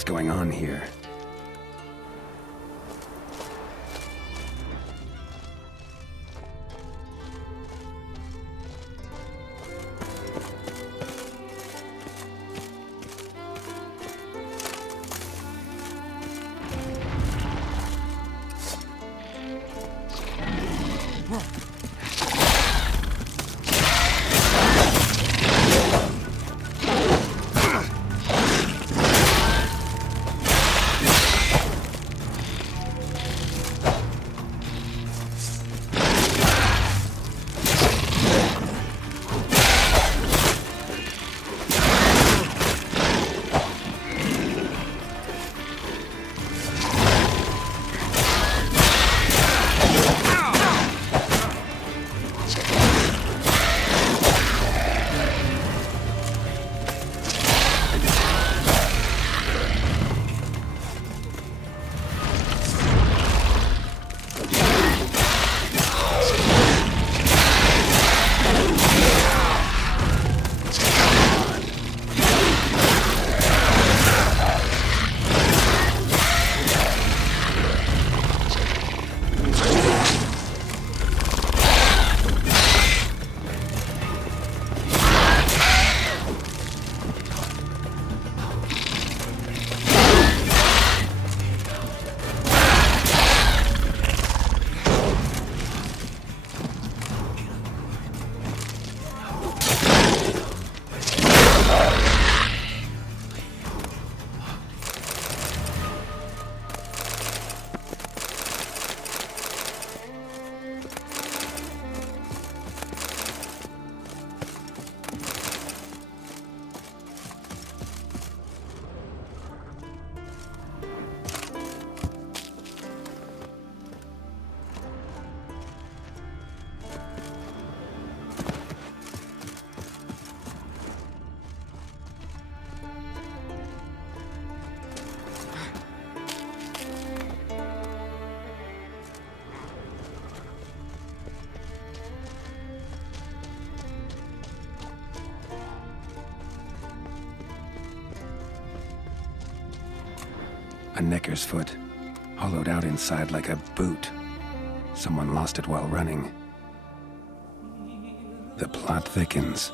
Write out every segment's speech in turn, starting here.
what's going on here. A necker's foot, hollowed out inside like a boot. Someone lost it while running. The plot thickens.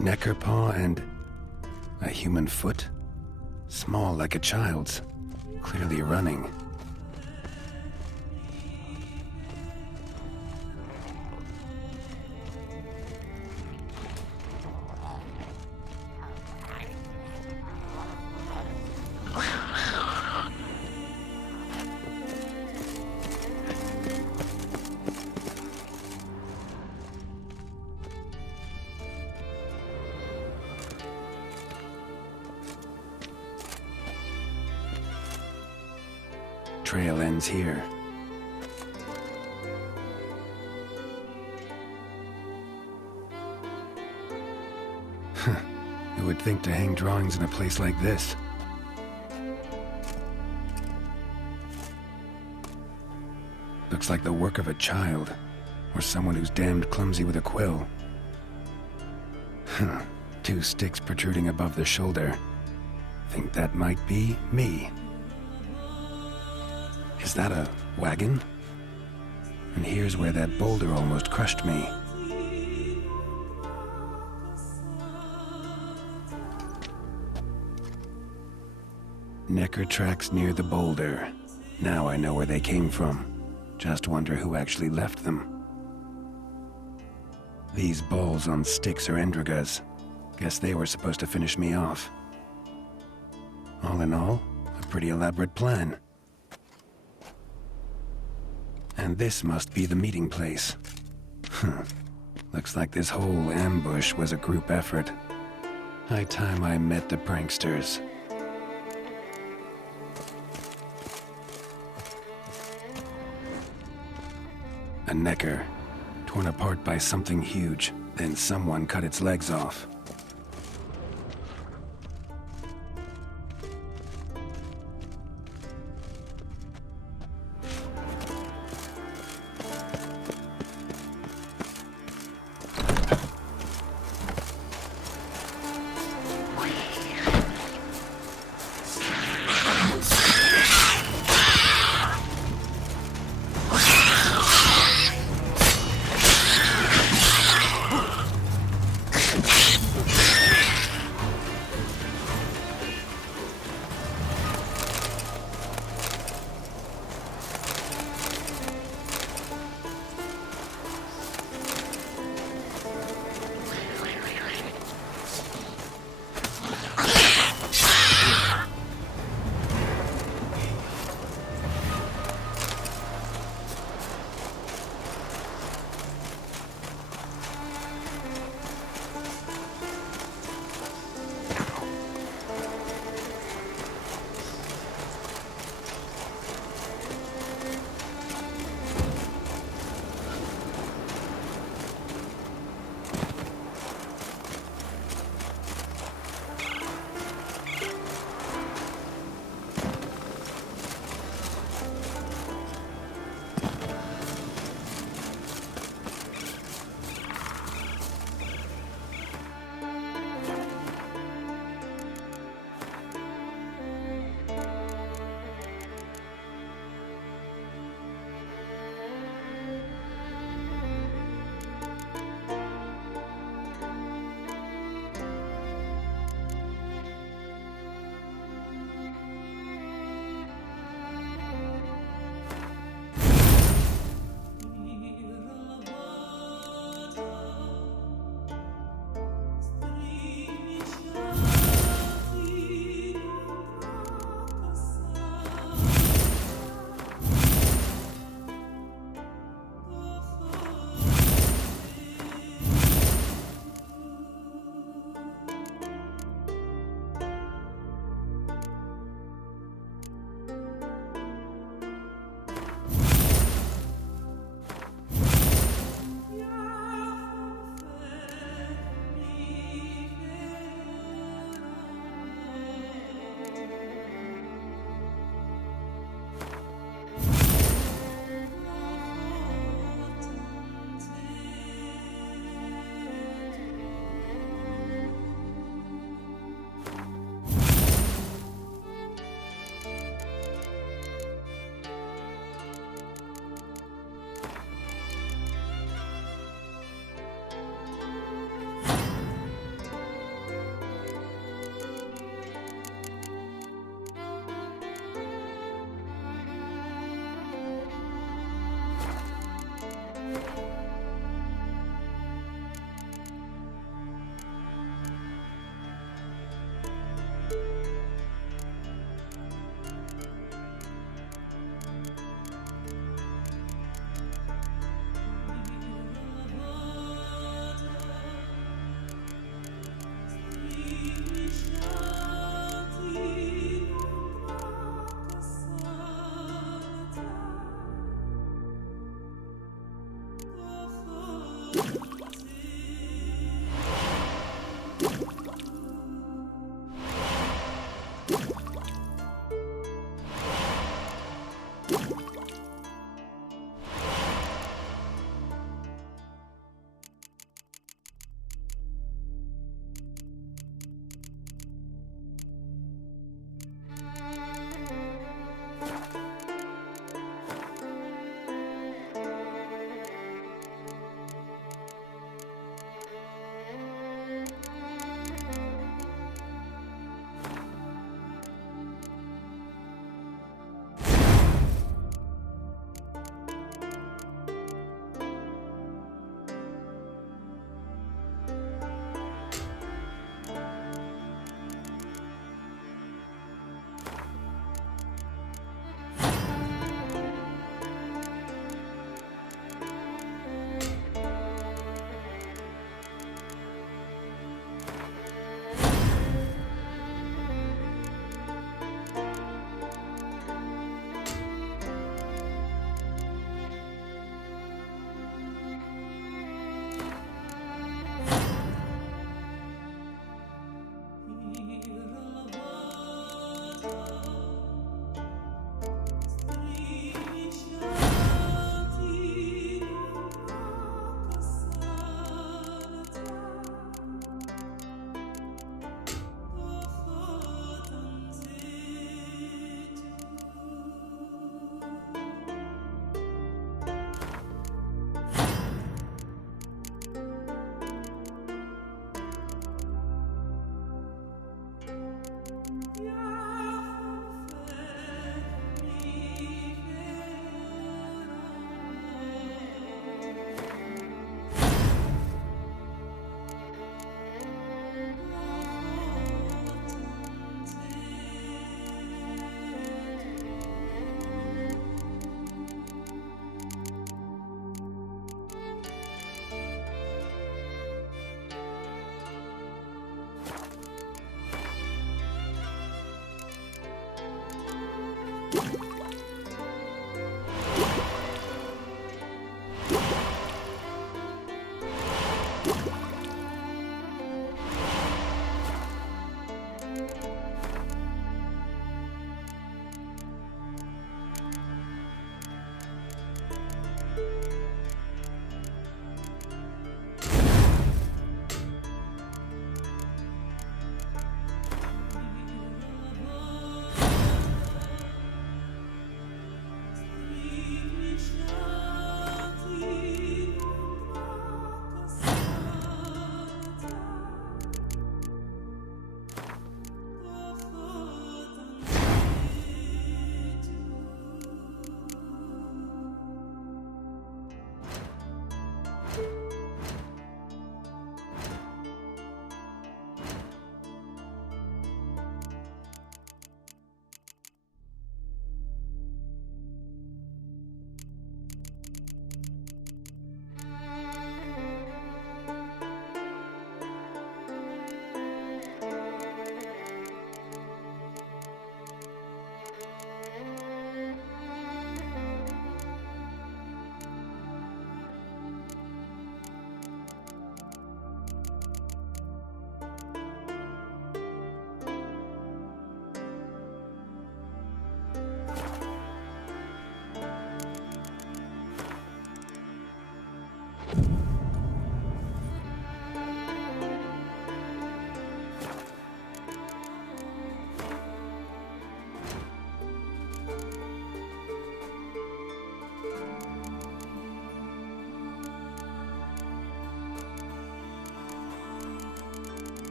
Necker paw and a human foot? Small like a child's, clearly running. Trail ends here. Who would think to hang drawings in a place like this? Looks like the work of a child, or someone who's damned clumsy with a quill. 2 sticks protruding above the shoulder. Think that might be me. Is that a wagon? And here's where that boulder almost crushed me. Necker tracks near the boulder. Now I know where they came from. Just wonder who actually left them. These balls on sticks are Endrigas. Guess they were supposed to finish me off. All in all, a pretty elaborate plan. And this must be the meeting place. Looks like this whole ambush was a group effort. High time I met the pranksters. A Necker. torn apart by something huge. Then someone cut its legs off.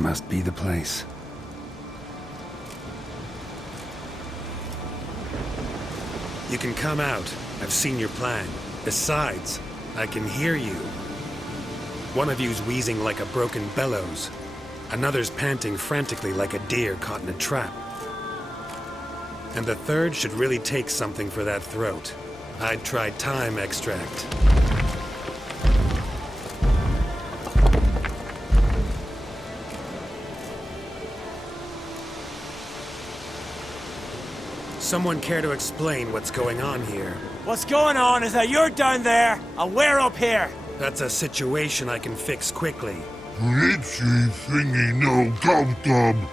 Must be the place. You can come out. I've seen your plan. Besides, I can hear you. One of you's wheezing like a broken bellows. Another's panting frantically like a deer caught in a trap. And the third should really take something for that throat. I'd try thyme extract. Someone care to explain what's going on here? What's going on is that you're down there, and we're up here. That's a situation I can fix quickly. Witchy thingy no gum-gum.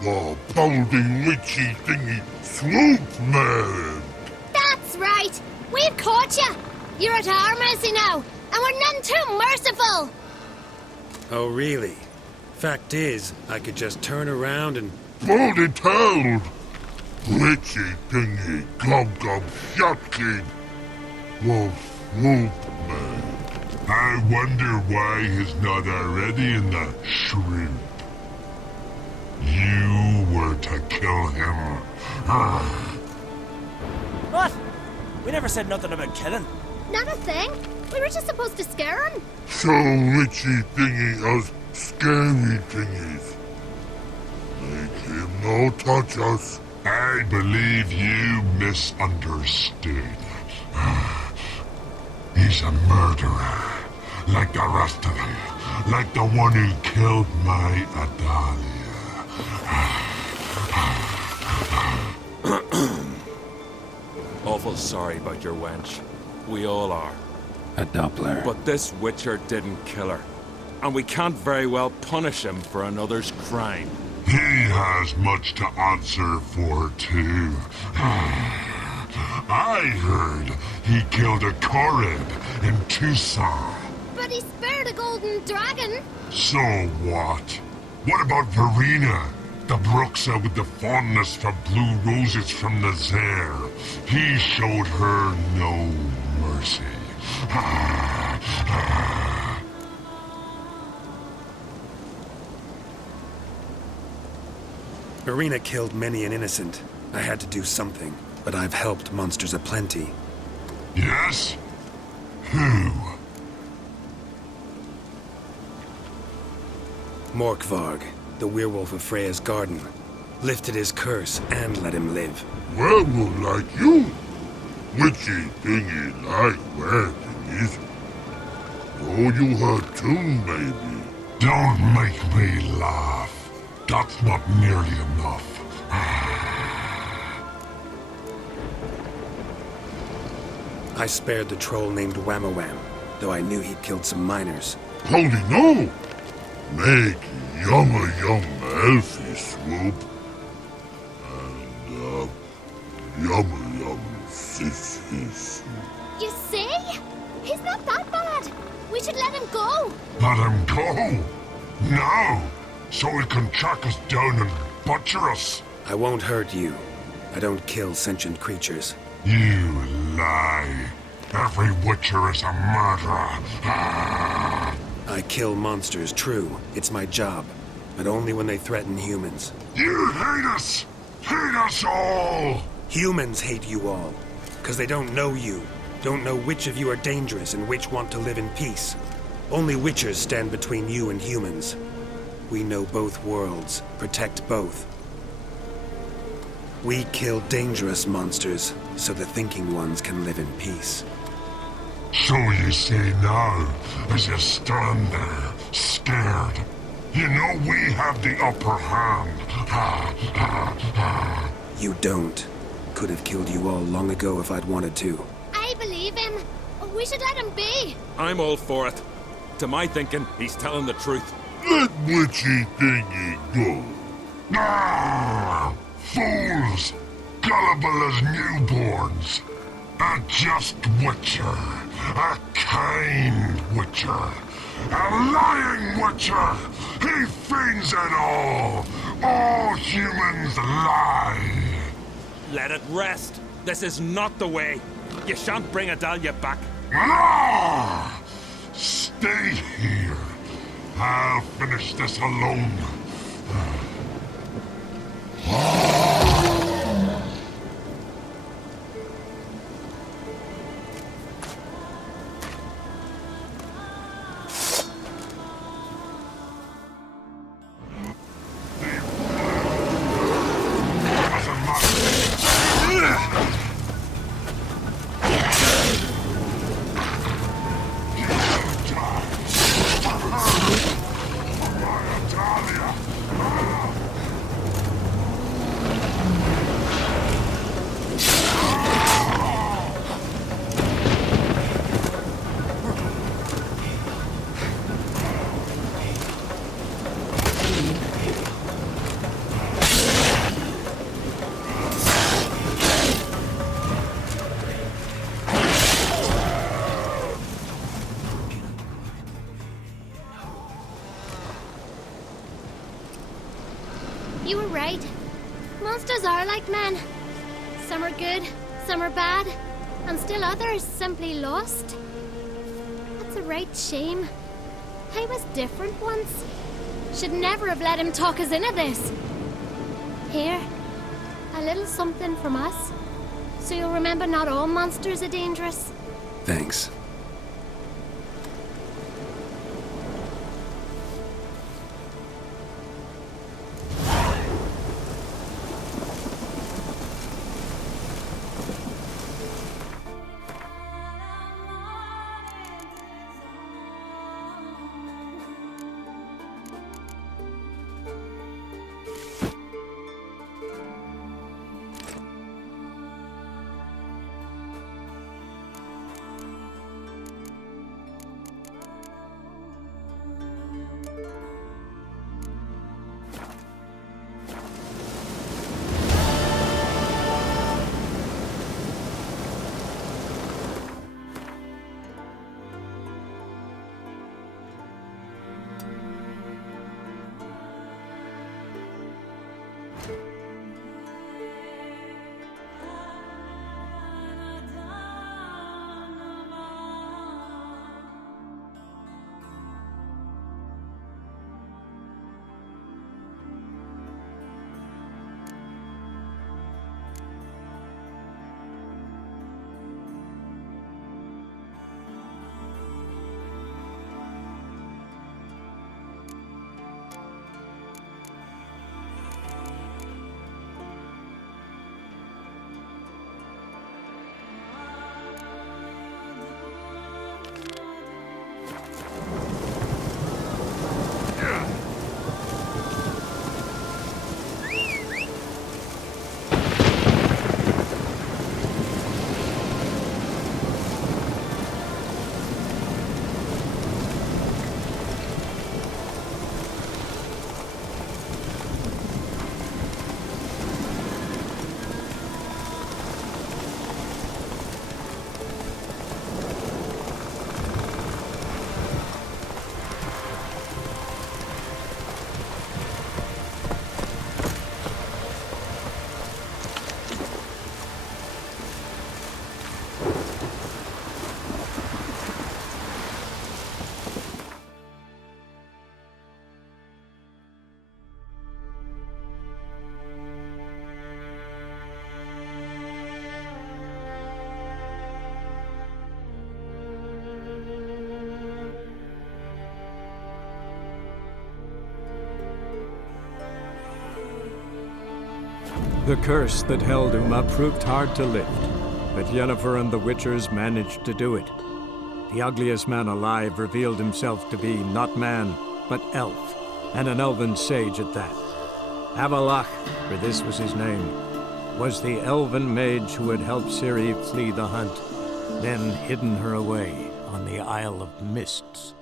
The pounding witchy thingy swoop man. That's right. We've caught you. You're at our mercy now, and we're none too merciful. Oh, really? Fact is, I could just turn around and... Body-tailed. Witchy thingy gum-gum shotkin. Wolf man. I wonder why he's not already in the shrimp. You were to kill him. What? We never said nothing about killing. Not a thing. We were just supposed to scare him. So witchy thingy us scary thingies. Make him no touch us. I believe you misunderstood. He's a murderer, like the rest of them. Like the one who killed my Adalia. Awful sorry about your wench. We all are. A Doppler. But this Witcher didn't kill her. And we can't very well punish him for another's crime. He has much to answer for, too. I heard he killed a Korib in Tucson. But he spared a golden dragon. So what? What about Verena? The Bruxa with the fondness for blue roses from the Zaire. He showed her no mercy. Verena killed many an innocent. I had to do something, but I've helped monsters aplenty. Yes? Who? Morkvarg, the werewolf of Freya's garden, lifted his curse and let him live. Werewolf like you? Witchy thingy like werewolves. Oh, you hurt too, maybe. Don't make me laugh. That's not nearly enough. I spared the troll named Whamawam, though I knew he'd killed some miners. Holy no! Make yum elfie swoop. And, yum sissy. You see? He's not that bad. We should let him go. Let him go? No! So he can track us down and butcher us. I won't hurt you. I don't kill sentient creatures. You lie. Every Witcher is a murderer. I kill monsters, true. It's my job. But only when they threaten humans. You hate us! Hate us all! Humans hate you all. Because they don't know you. Don't know which of you are dangerous and which want to live in peace. Only Witchers stand between you and humans. We know both worlds, protect both. We kill dangerous monsters, so the thinking ones can live in peace. So you say now, as you stand there, scared. You know we have the upper hand. You don't. Could have killed you all long ago if I'd wanted to. I believe him. We should let him be. I'm all for it. To my thinking, he's telling the truth. Let witchy thingy go. Ah! Fools! Gullible as newborns. A just Witcher. A kind Witcher. A lying Witcher. He feigns it all. All humans lie. Let it rest. This is not the way. You shan't bring Adalia back. Ah! Stay here. I'll finish this alone. You were right. Monsters are like men. Some are good, some are bad, and still others simply lost. That's a right shame. I was different once. Should never have let him talk us into this. Here, a little something from us, so you'll remember not all monsters are dangerous. Thanks. The curse that held Uma proved hard to lift, but Yennefer and the Witchers managed to do it. The ugliest man alive revealed himself to be not man, but elf, and an elven sage at that. Avalach, for this was his name, was the elven mage who had helped Ciri flee the hunt, then hidden her away on the Isle of Mists.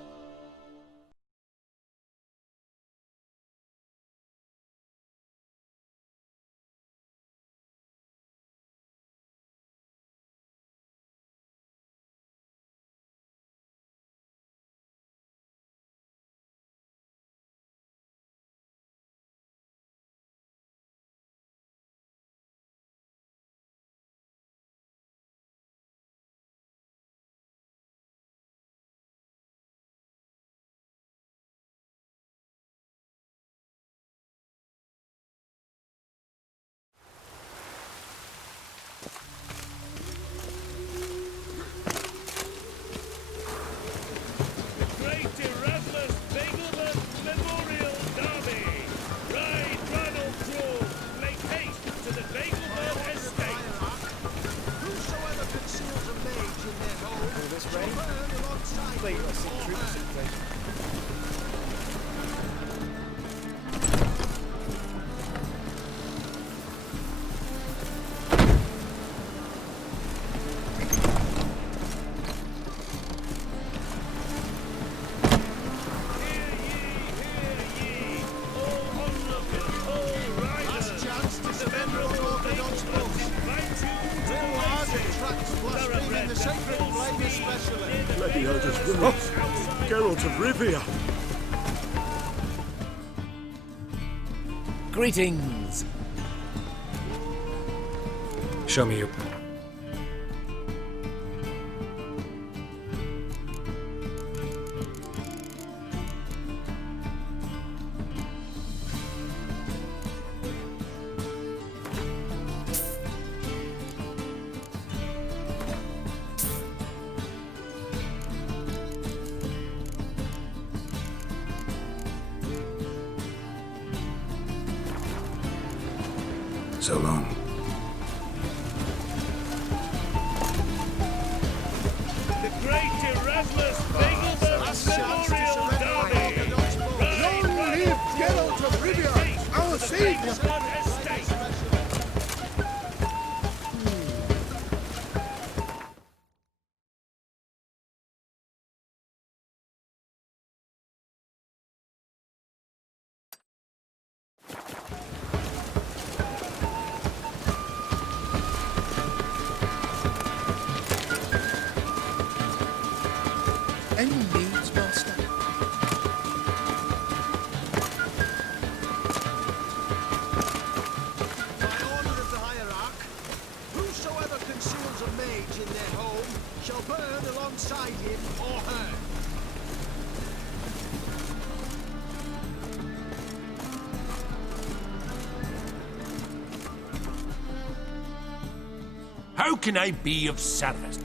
of Rivia. Greetings. Show me your... So long. The Great Erasmus Begelman Memorial Derby! Long live Geralt of Rivia, our savior! Estate! Any needs, master? By order of the hierarch, whosoever conceals a mage in their home shall burn alongside him or her. How can I be of service?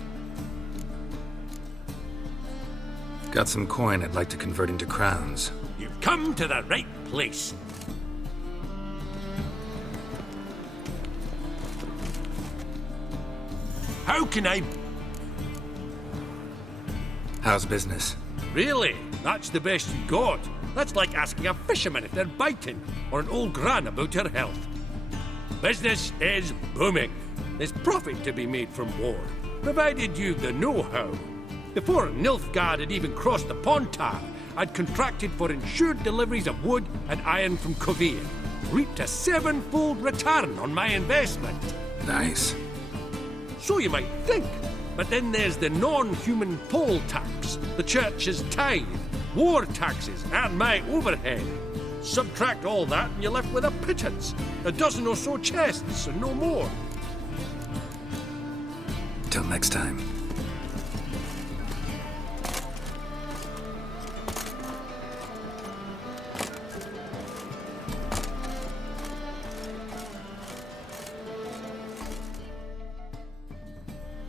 Got some coin I'd like to convert into crowns. You've come to the right place. How can I... How's business? Really? That's the best you got? That's like asking a fisherman if they're biting, or an old gran about her health. Business is booming. There's profit to be made from war, provided you've the know-how. Before Nilfgaard had even crossed the Pontar, I'd contracted for insured deliveries of wood and iron from Kovir. Reaped a sevenfold return on my investment. Nice. So you might think. But then there's the non-human poll tax, the church's tithe, war taxes, and my overhead. Subtract all that and you're left with a pittance. A dozen or so chests and no more. Till next time.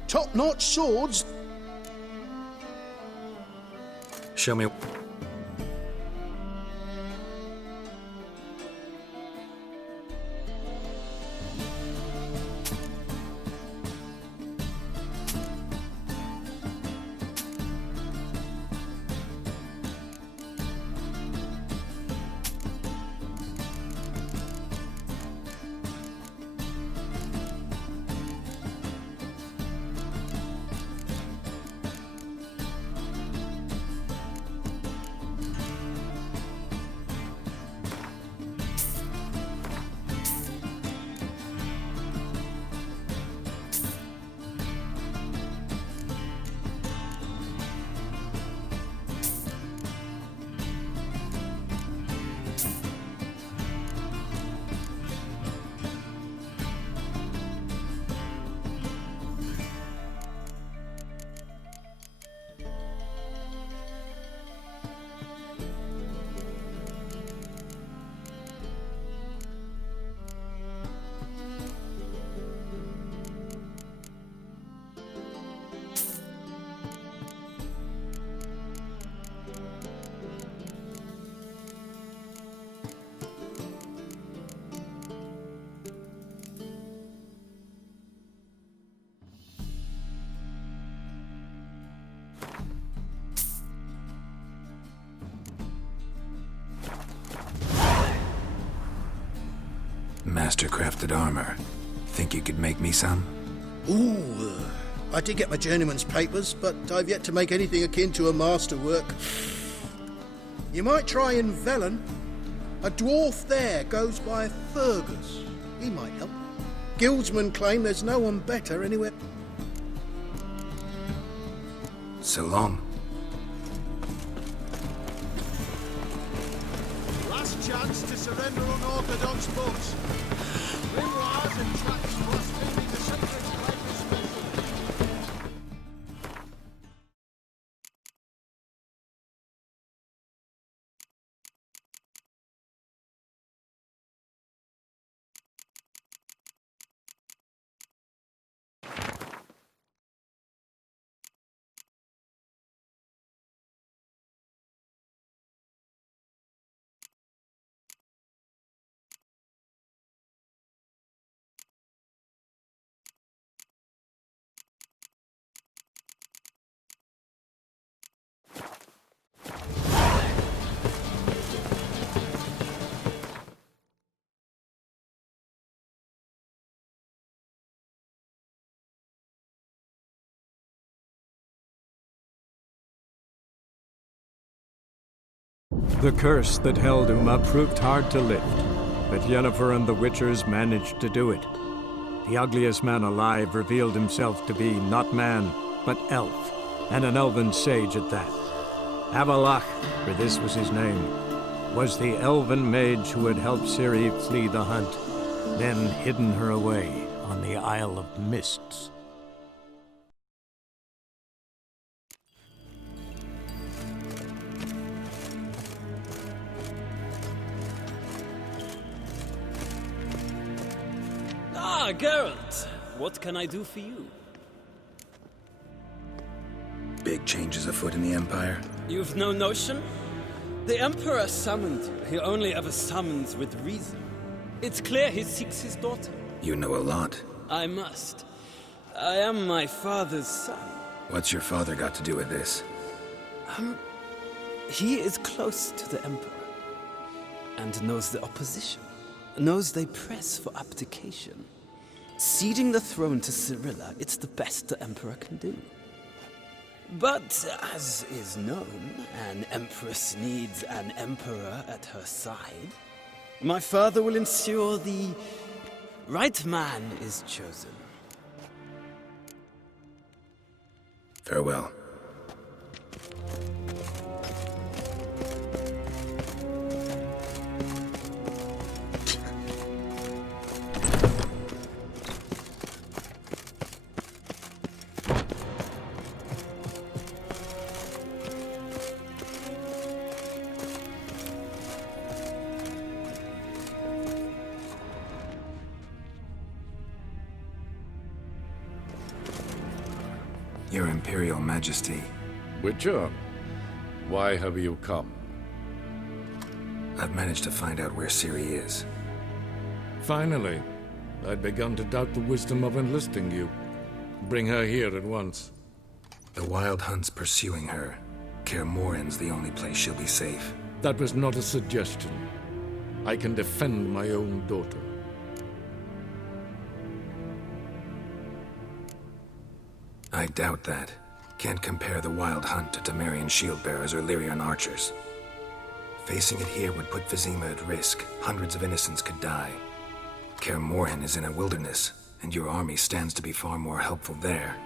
Top-notch swords? Show me... Master-crafted armor. Think you could make me some? Ooh, I did get my journeyman's papers, but I've yet to make anything akin to a masterwork. You might try in Velen. A dwarf there goes by Fergus. He might help. Guildsmen claim there's no one better anywhere. So long. last chance to surrender unorthodox books. Grimoires and tracts blaspheming the sacred pledges. The curse that held Uma proved hard to lift, but Yennefer and the Witchers managed to do it. The ugliest man alive revealed himself to be not man, but elf, and an elven sage at that. Avalach, for this was his name, was the elven mage who had helped Ciri flee the hunt, then hidden her away on the Isle of Mists. Ah, Geralt! What can I do for you? Big changes afoot in the Empire. You've no notion? The Emperor summoned you. He only ever summons with reason. It's clear he seeks his daughter. You know a lot. I must. I am my father's son. What's your father got to do with this? He is close to the Emperor. And knows the opposition. Knows they press for abdication. Ceding the throne to Cirilla, it's the best the Emperor can do. But, as is known, an Empress needs an Emperor at her side. My father will ensure the right man is chosen. Farewell. Your Imperial Majesty, Witcher, why have you come? I've managed to find out where Ciri is. Finally. I'd begun to doubt the wisdom of enlisting you. Bring her here at once. The Wild Hunt's pursuing her. Kaer Morhen's the only place she'll be safe. That was not a suggestion. I can defend my own daughter. I doubt that. Can't compare the Wild Hunt to Temerian shield-bearers or Lyrian archers. Facing it here would put Vizima at risk. Hundreds of innocents could die. Kaer Morhen is in a wilderness, and your army stands to be far more helpful there.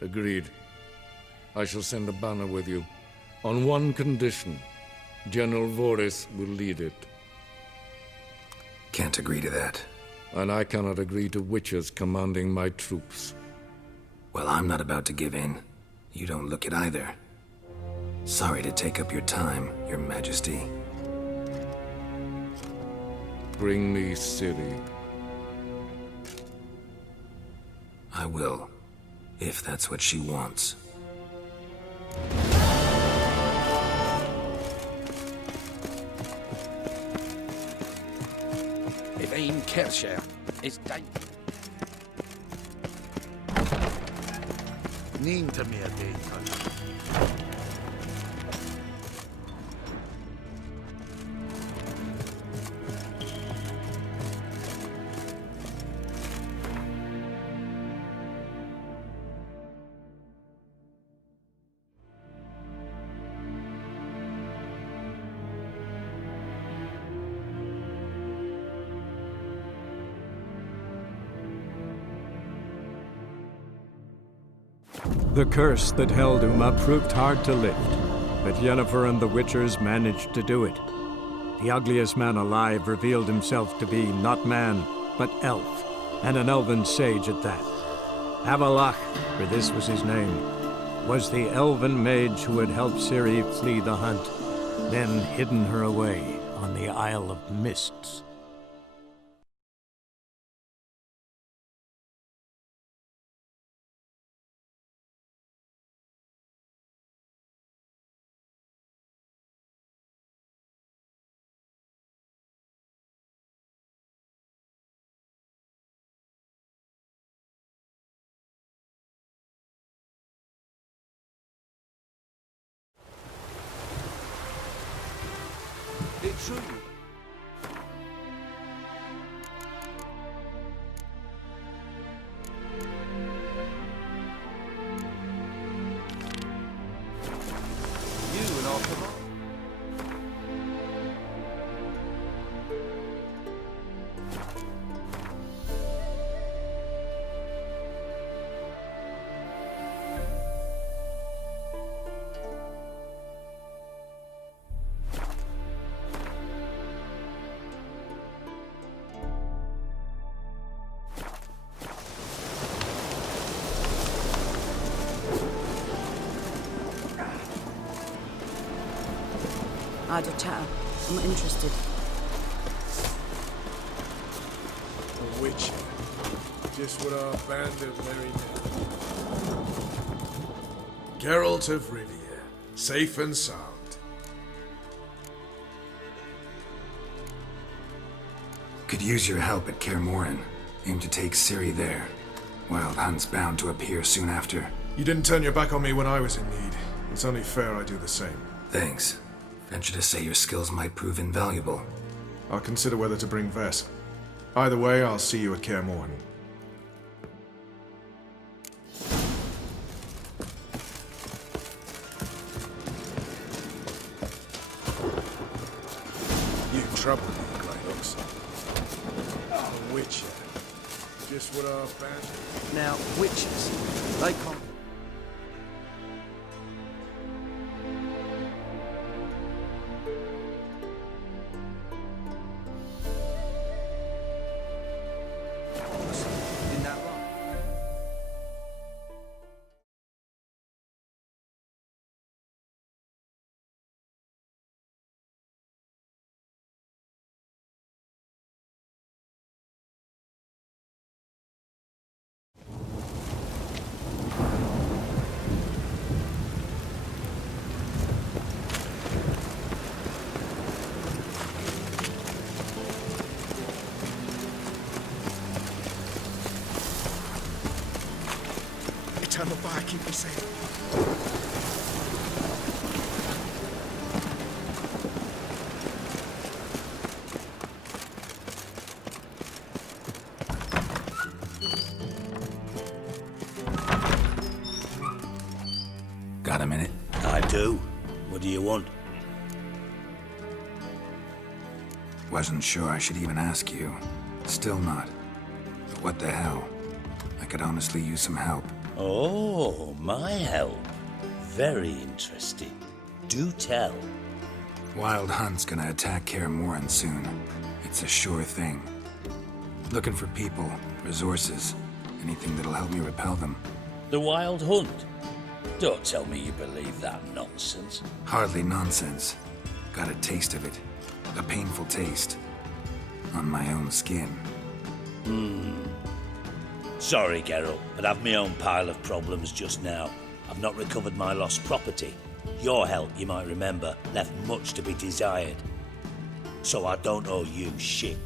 Agreed. I shall send a banner with you. On one condition. General Voris will lead it. Can't agree to that. And I cannot agree to witches commanding my troops. Well, I'm not about to give in. You don't look it either. Sorry to take up your time, Your Majesty. Bring me Ciri. I will, if that's what she wants. Evain Kershire is dead. Neen to me a day, The curse that held Uma proved hard to lift, but Yennefer and the Witchers managed to do it. The ugliest man alive revealed himself to be not man, but elf, and an elven sage at that. Avalach, for this was his name, was the elven mage who had helped Ciri flee the hunt, then hidden her away on the Isle of Mists. It's true. You and Arthur. I do chat. I'm not interested. A witch. Just what our band of merry men. Geralt of Rivia, safe and sound. Could use your help at Kaer Morhen. Aim to take Ciri there. Wild Hunt's bound to appear soon after. You didn't turn your back on me when I was in need. It's only fair I do the same. Thanks. Venture to say your skills might prove invaluable. I'll consider whether to bring Vess. Either way, I'll see you at Kaer Morhen. You trouble me, Greyhawks. A witcher. Just what our band... Now, witches, they come. Isn't that right? Eternal fire, keep me safe. Got a minute? I do. What do you want? Wasn't sure I should even ask you. Still not. But what the hell? I could honestly use some help. Oh, my help. Very interesting. Do tell. Wild Hunt's gonna attack Kaer Morhen soon. It's a sure thing. Looking for people, resources, anything that'll help me repel them. The Wild Hunt? Don't tell me you believe that nonsense. Hardly nonsense. Got a taste of it. A painful taste. On my own skin. Sorry, Geralt, but I've my own pile of problems just now. I've not recovered my lost property. Your help, you might remember, left much to be desired. So I don't owe you shit.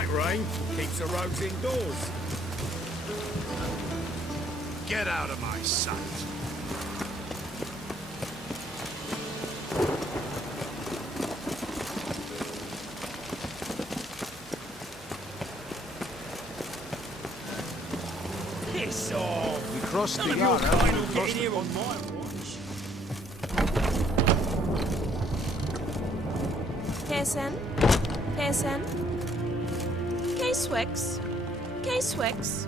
Light rain keeps the roads indoors. Get out of my sight. Piss off! We crossed None the of your yard. kind will get in here on my watch. Pearson? Pearson? K-Swix? K-Swix?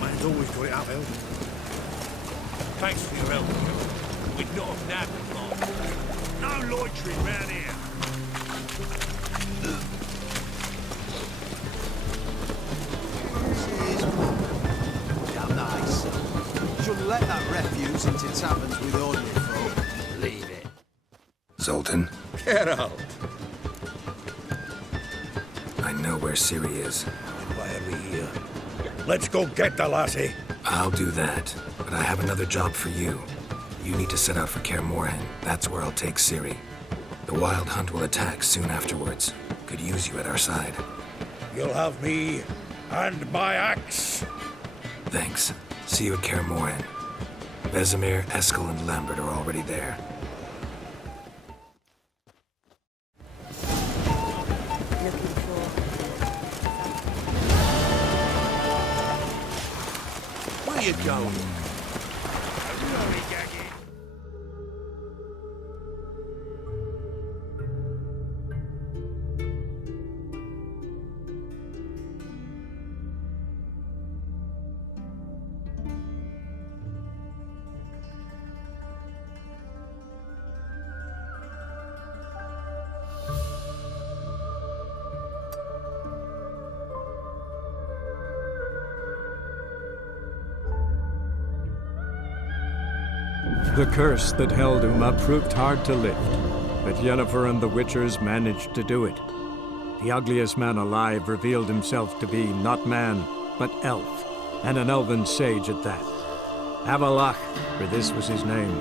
Man's always got it uphill. Thanks for your help. We'd not have nabbed him, Mark. No loitering round here. Damn nice. Shouldn't let that refuse into taverns with ordinary folk. Leave it. Zoltan, Get out. I know where Ciri is. Why are we here? Let's go get the lassie. I'll do that, but I have another job for you. You need to set out for Kaer Morhen. That's where I'll take Ciri. The Wild Hunt will attack soon afterwards. Could use you at our side. You'll have me and my axe. Thanks. See you at Kaer Morhen. Vesemir, Eskel, and Lambert are already there. Looking for... Where you going? The curse that held Uma proved hard to lift, but Yennefer and the Witchers managed to do it. The ugliest man alive revealed himself to be not man, but elf, and an elven sage at that. Avalach, for this was his name,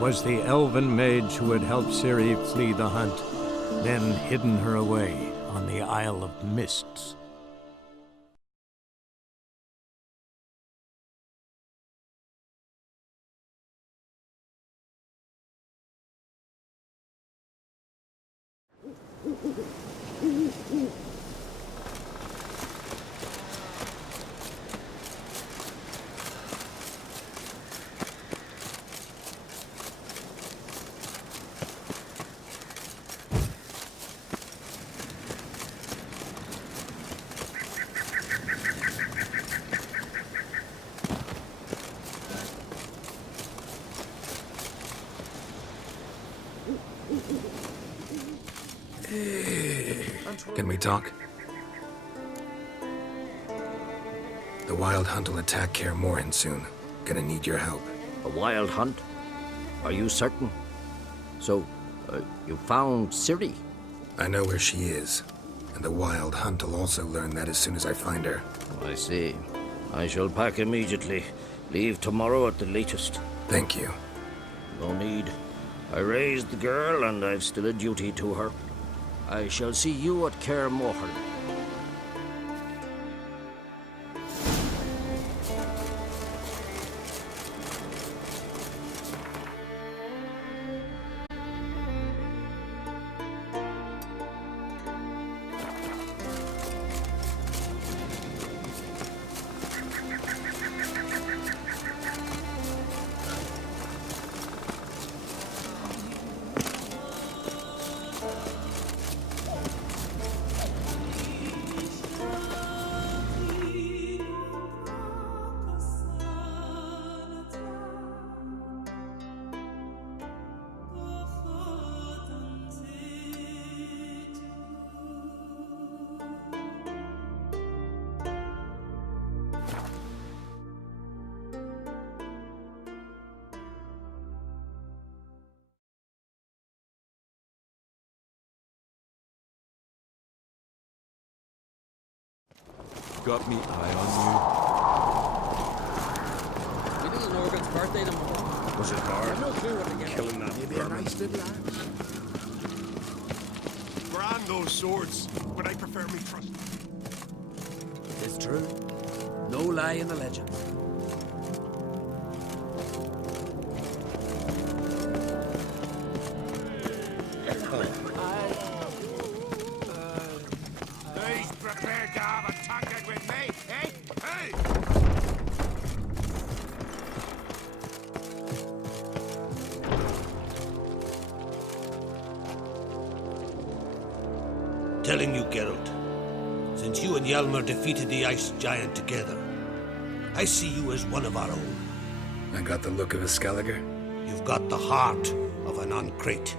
was the elven mage who had helped Ciri flee the hunt, then hidden her away on the Isle of Mists. Can we talk? The Wild Hunt will attack Kaer Morhen soon. Gonna need your help. A wild hunt? Are you certain? So, you found Ciri? I know where she is. And the Wild Hunt will also learn that as soon as I find her. I see. I shall pack immediately. Leave tomorrow at the latest. Thank you. No need. I raised the girl, and I've still a duty to her. I shall see you at Kaer Morhen. got me eye on We didn't know Morgan's birthday tomorrow. Was it hard? I've no clue what to get. Killing that Maybe a nice little lad. Grand those swords, but I prefer me trust. It's true. No lie in the legend. Who's prepared to have a tactic with me, eh? Hey! Telling you, Geralt, since you and Hjalmar defeated the ice giant together, I see you as one of our own. I got the look of a Skelliger. You've got the heart of an Uncrate.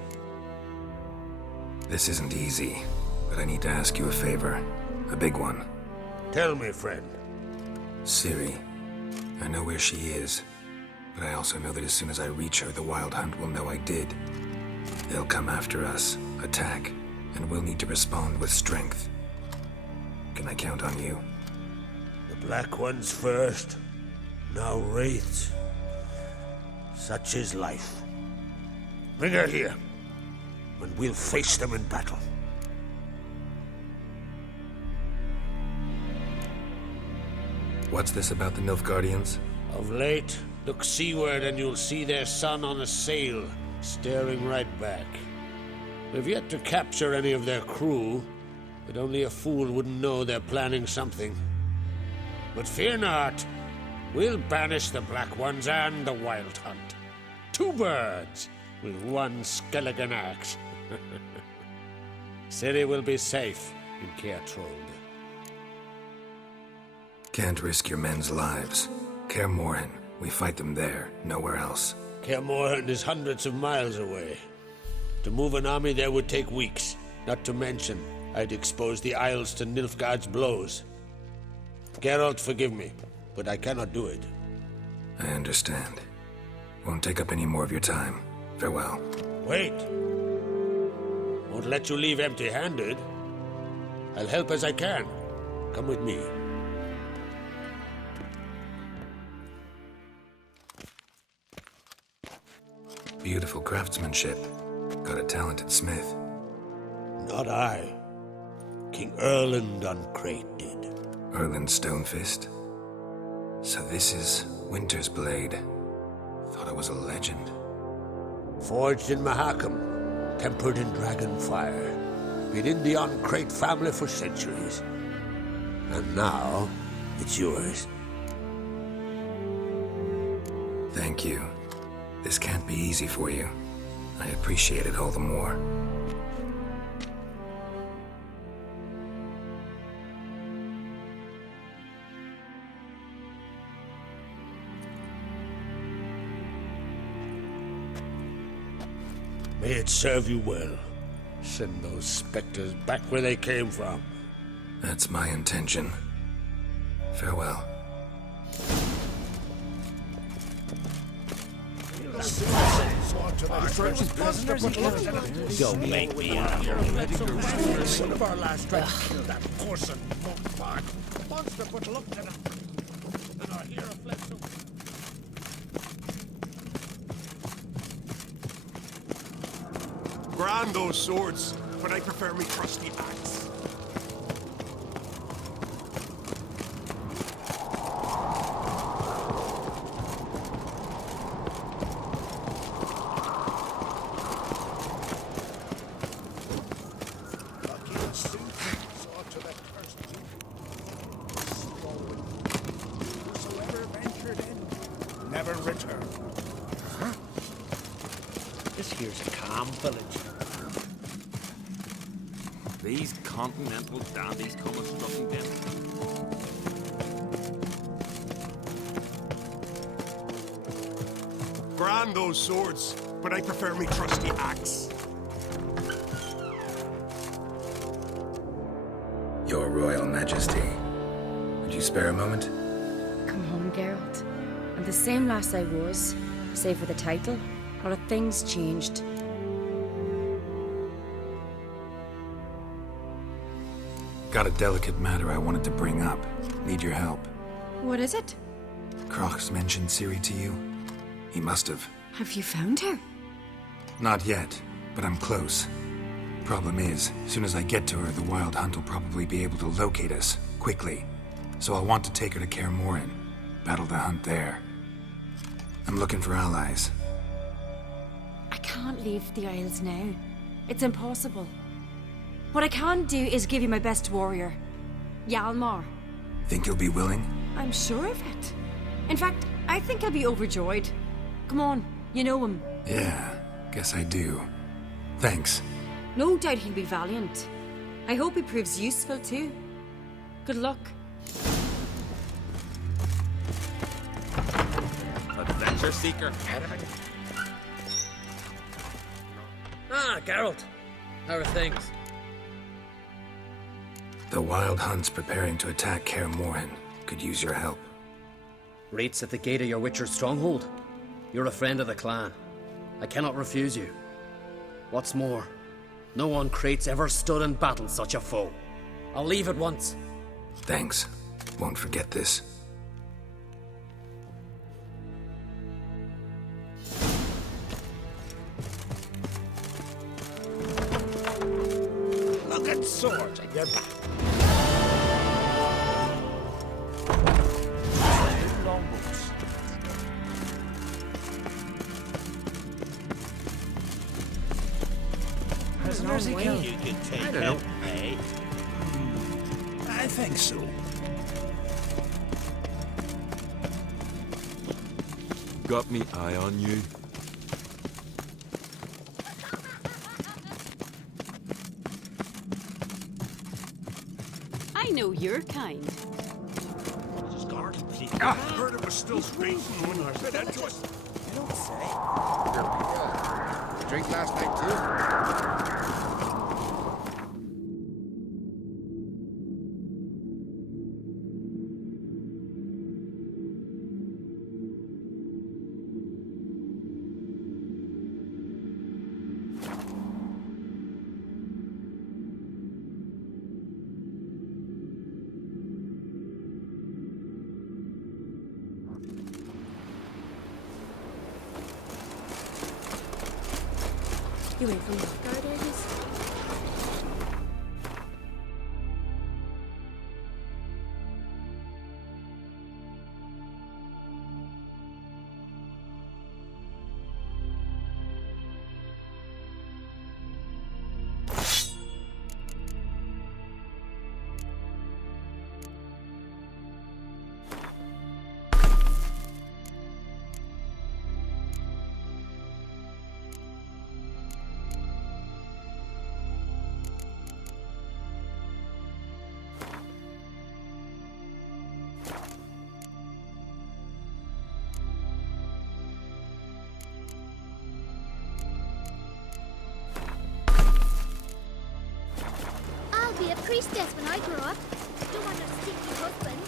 This isn't easy, but I need to ask you a favor. A big one. Tell me, friend. Ciri. I know where she is, but I also know that as soon as I reach her, the Wild Hunt will know I did. They'll come after us, attack, and we'll need to respond with strength. Can I count on you? The Black Ones first, now Wraiths. Such is life. Bring her here, and we'll face them in battle. What's this about the Nilfgaardians? Of late, look seaward and you'll see their sun on a sail, staring right back. We've yet to capture any of their crew, but only a fool wouldn't know they're planning something. But fear not, we'll banish the Black Ones and the Wild Hunt. 2 birds with 1 skeleton axe. Ciri will be safe in Caer Trode. Can't risk your men's lives. Kaer Morhen. We fight them there, nowhere else. Kaer Morhen is hundreds of miles away. To move an army there would take weeks. Not to mention, I'd expose the Isles to Nilfgaard's blows. Geralt, forgive me, but I cannot do it. I understand. Won't take up any more of your time. Farewell. Wait. Won't let you leave empty-handed. I'll help as I can. Come with me. Beautiful craftsmanship. Got a talented smith. Not I. King Erland Uncrate did. Erland Stonefist? So this is Winter's Blade. Thought it was a legend. Forged in Mahakam, tempered in dragon fire. Been in the Uncrate family for centuries. And now, it's yours. Thank you. This can't be easy for you. I appreciate it all the more. May it serve you well. Send those specters back where they came from. That's my intention. Farewell. Don't make me out. Son of our last tried to kill that person, Monkbark. Monster put look at him. And our hero fled so. Grand those swords, but I prefer me trusty axe. Never return. Huh? This here's a calm village. These continental dandies come a strutting down. Grand those swords, but I prefer me trusty axe. Your Royal Majesty. Would you spare a moment? Come home, Geralt. I'm the same lass I was, save for the title. Or have things changed? Got a delicate matter I wanted to bring up. Need your help. What is it? Croc's mentioned Ciri to you? He must have. Have you found her? Not yet, but I'm close. Problem is, as soon as I get to her, the Wild Hunt will probably be able to locate us, quickly. So I'll want to take her to Kaer Morhen. Battle the hunt there. I'm looking for allies. I can't leave the Isles now. It's impossible. What I can do is give you my best warrior, Hjalmar. Think you'll be willing? I'm sure of it. In fact, I think I'll be overjoyed. Come on, you know him. Yeah, guess I do. Thanks. No doubt he'll be valiant. I hope he proves useful too. Good luck. Adventure seeker. Ah, Geralt. How are things? The Wild Hunt's preparing to attack Kaer Morhen. Could use your help. Rates at the gate of your Witcher's stronghold. You're a friend of the clan. I cannot refuse you. What's more, no one Crate's ever stood in battle such a foe. I'll leave at once. Thanks. Won't forget this. Look at swords at your back. Longbows. Prisoners again. You can take I don't know. them, eh? I think so. Got me eye on you. I know your kind. Scarred, please. Heard it was still speaking when I said that to us. You don't say. Drink last night too. You went from Guard Aegis? I'll be a priestess when I grow up. Don't want no stinky husband.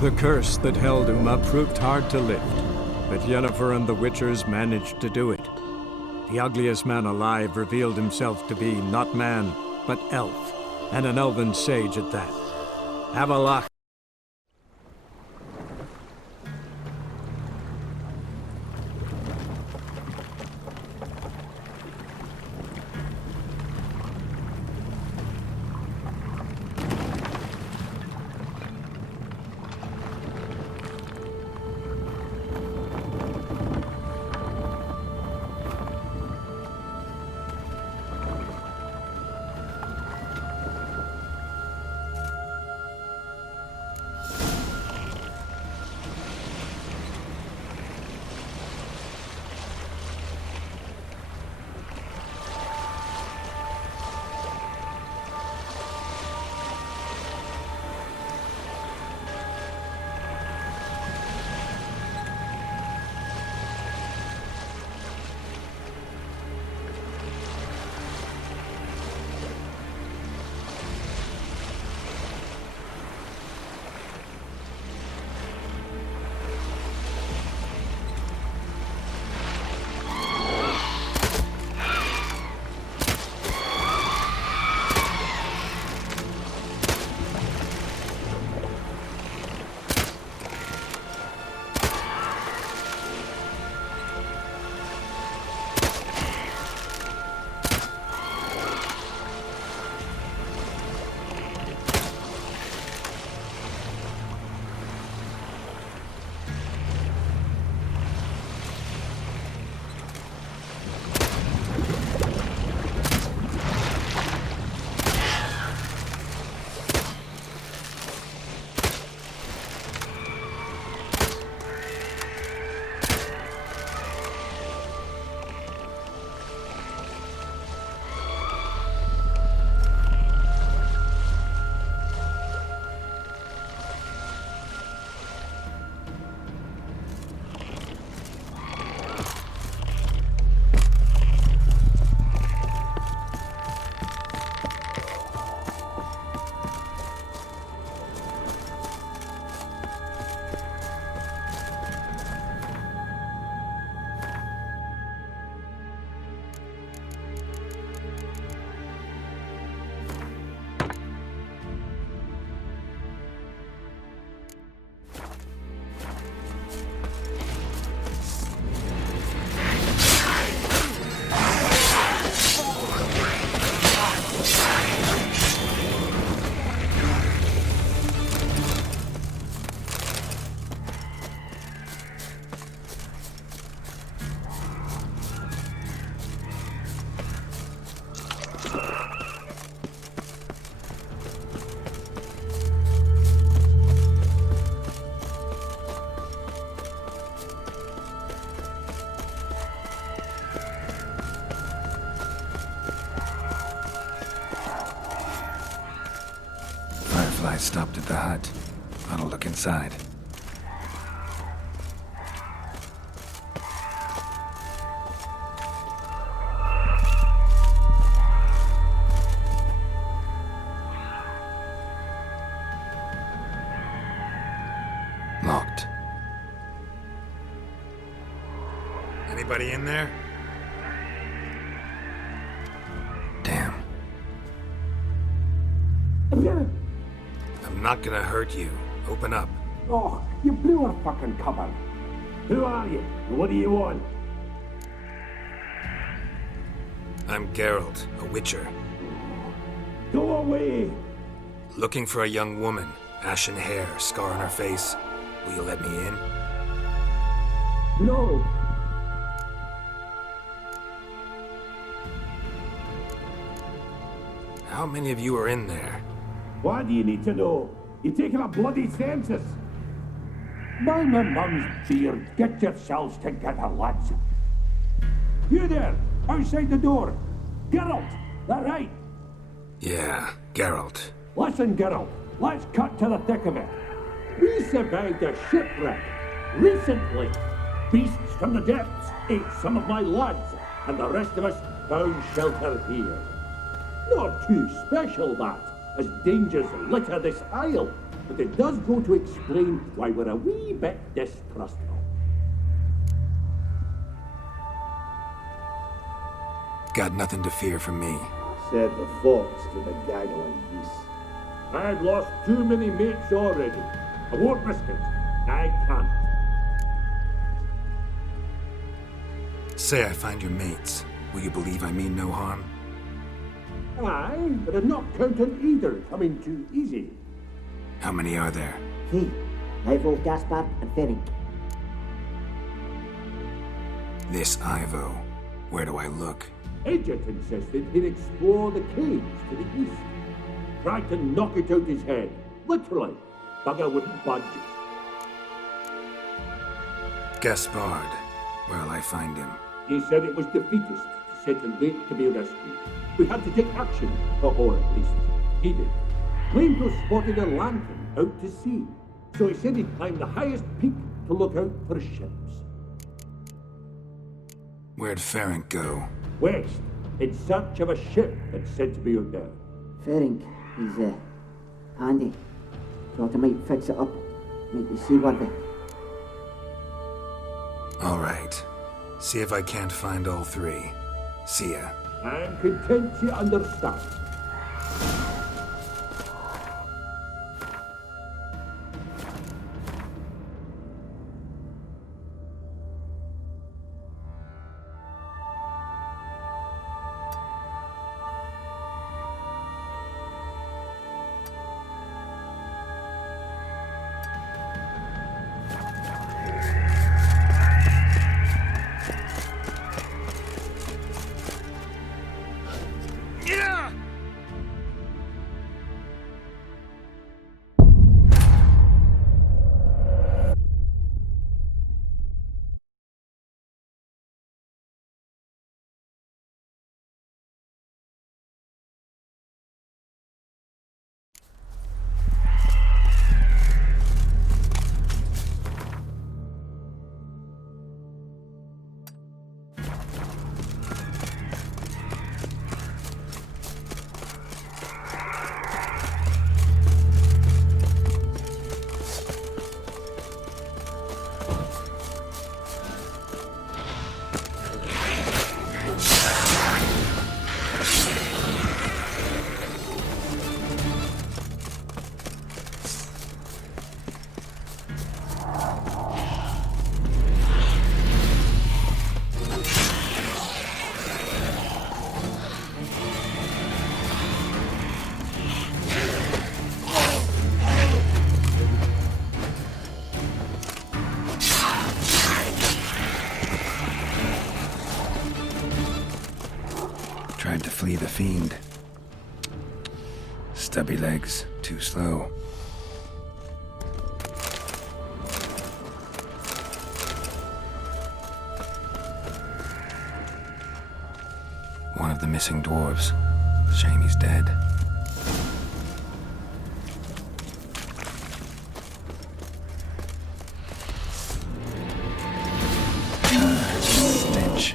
The curse that held Uma proved hard to lift, but Yennefer and the Witchers managed to do it. The ugliest man alive revealed himself to be not man, but elf, and an elven sage at that. Avalach. I stopped at the hut. I'll look inside. Locked. Anybody in there? Damn. I'm not gonna hurt you. Open up. Oh, you blew our fucking cover. Who are you? What do you want? I'm Geralt, a witcher. Go away! Looking for a young woman. Ashen hair, scar on her face. Will you let me in? No! How many of you are in there? Why do you need to know? You're taking a bloody census! By my mum's beard, get yourselves together, lads. You there, outside the door. Geralt, that right? Yeah, Geralt. Listen, Geralt, let's cut to the thick of it. We survived a shipwreck recently. Beasts from the depths ate some of my lads, and the rest of us found shelter here. Not too special, that, as dangers litter this isle. but it does go to explain why we're a wee bit distrustful. Got nothing to fear from me. Said the fox to the gaggling geese. I've lost too many mates already. I won't risk it. I can't. Say I find your mates. Will you believe I mean no harm? Aye, but I'm not counting either coming too easy. How many are there? Three. Ivo, Gaspard, and Ferenc. This Ivo. Where do I look? Agent insisted he'd explore the caves to the east. Tried to knock it out his head. Literally. Bugger wouldn't budge. Gaspard. Where'll I find him? He said it was defeatist to sit and wait to be rescued. We had to take action, or at least he did. Claimed to have spotted a lantern out to sea, so he said he'd climb the highest peak to look out for ships. Where'd Ferenc go? West, in search of a ship that's said to be out there. Ferenc, he's handy. Thought I might fix it up, make you seaworthy. All right. See if I can't find all three. See ya. I'm content you understand. Tried to flee the fiend. Stubby legs, too slow. One of the missing dwarves. Shame he's dead. Stench.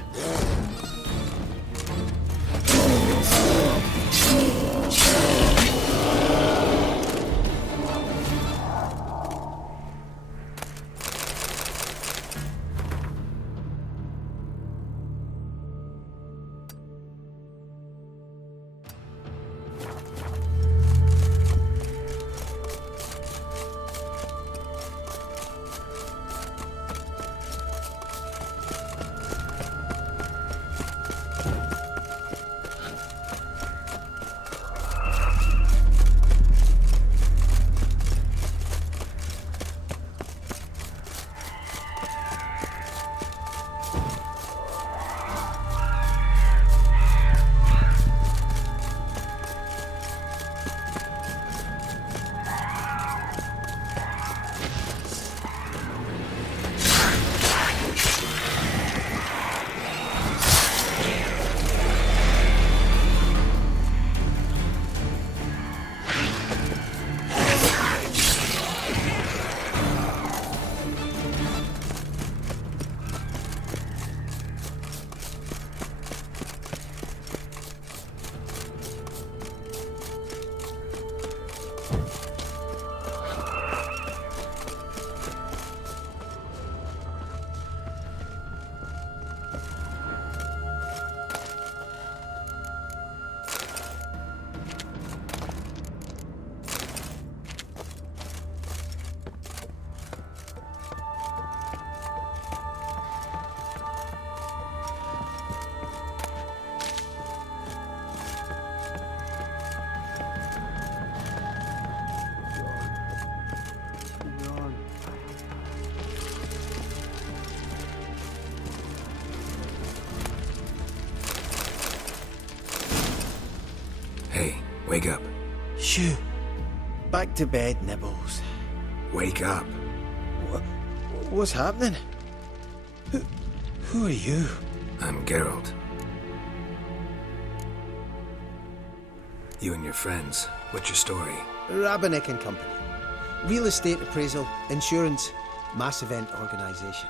Wake up. Shoo. Back to bed, Nibbles. Wake up. What's happening? Who are you? I'm Geralt. You and your friends. What's your story? Rabenek and Company. Real estate appraisal, insurance, mass event organisation.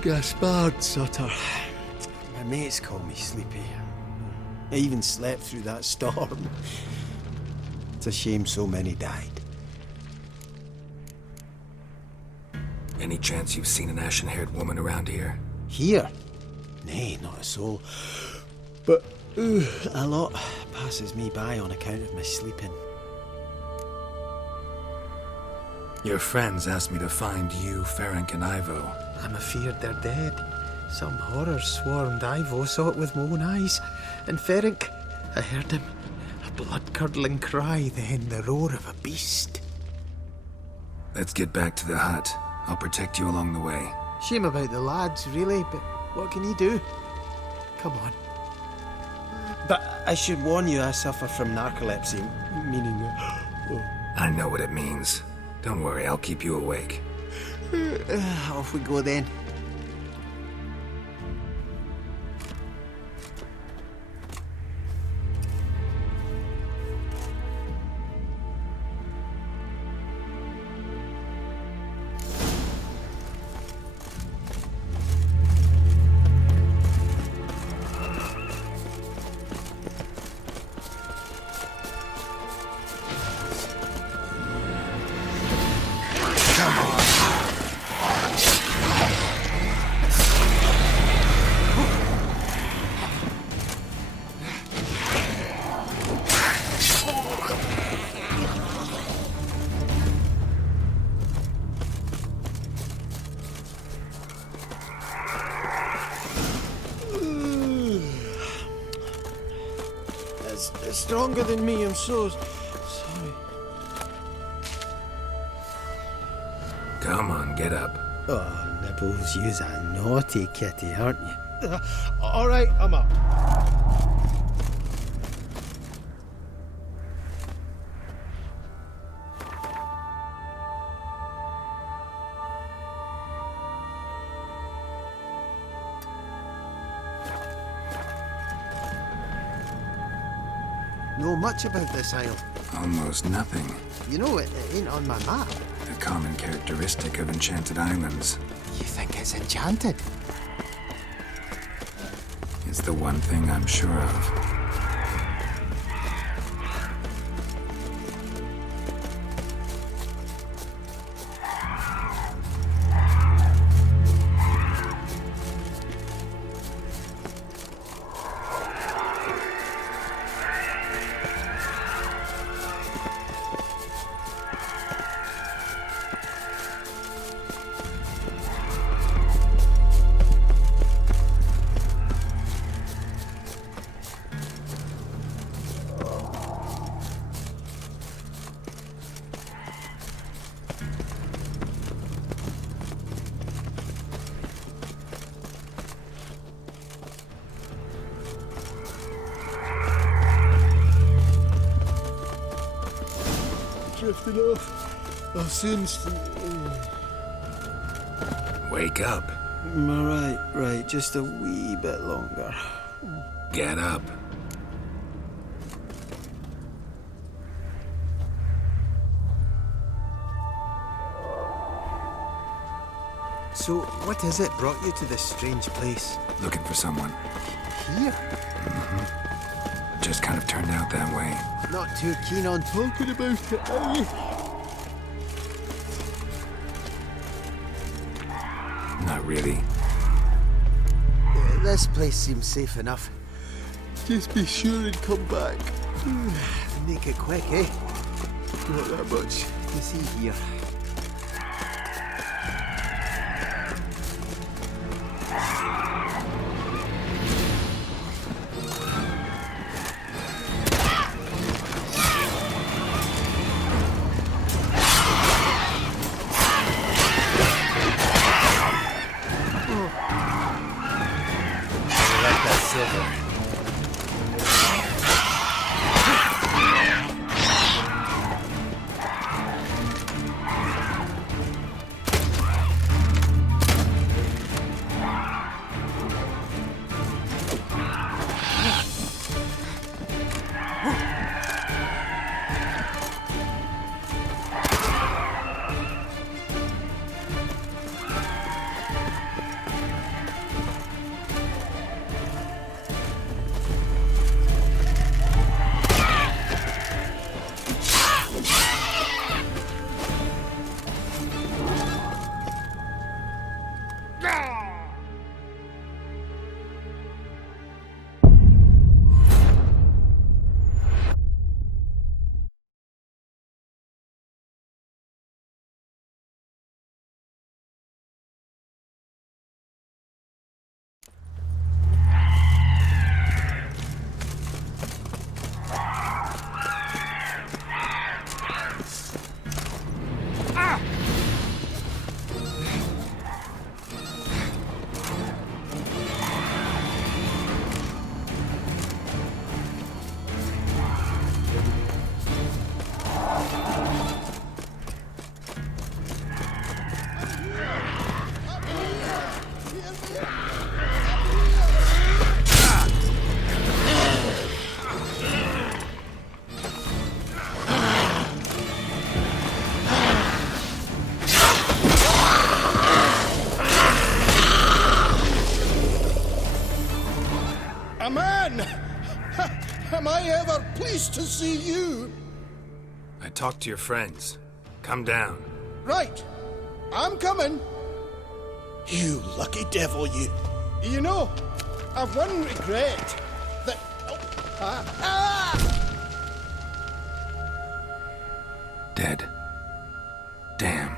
Gaspard Sutter. My mates call me Sleepy. I even slept through that storm. It's a shame so many died. Any chance you've seen an ashen-haired woman around here? Here? Nay, not a soul. But a lot passes me by on account of my sleeping. Your friends asked me to find you, Ferenc, and Ivo. I'm afeard they're dead. Some horror swarmed Ivo, saw it with my own eyes. And Ferenc, I heard him. A blood-curdling cry, then the roar of a beast. Let's get back to the hut. I'll protect you along the way. Shame about the lads, really, but what can you do? Come on. But I should warn you, I suffer from narcolepsy, meaning... I know what it means. Don't worry, I'll keep you awake. Off we go then. It's stronger than me, I'm so sorry. Come on, get up. Oh, Nibbles, you's a naughty kitty, aren't you? All right, I'm up. Know much about this isle? Almost nothing. You know, it ain't on my map. A common characteristic of enchanted islands. You think it's enchanted? It's the one thing I'm sure of. Drifting off. I'll soon Wake up. Right, just a wee bit longer. Get up. So, what is it brought you to this strange place? Looking for someone. Here? Just kind of turned out that way. Not too keen on talking about it, are you? Not really. This place seems safe enough. Just be sure and come back. Make it quick, eh? Not that much to see here. ever pleased to see you. I talked to your friends. Come down. Right. I'm coming. You lucky devil, you. You know, I've one regret. That... Dead. Damn.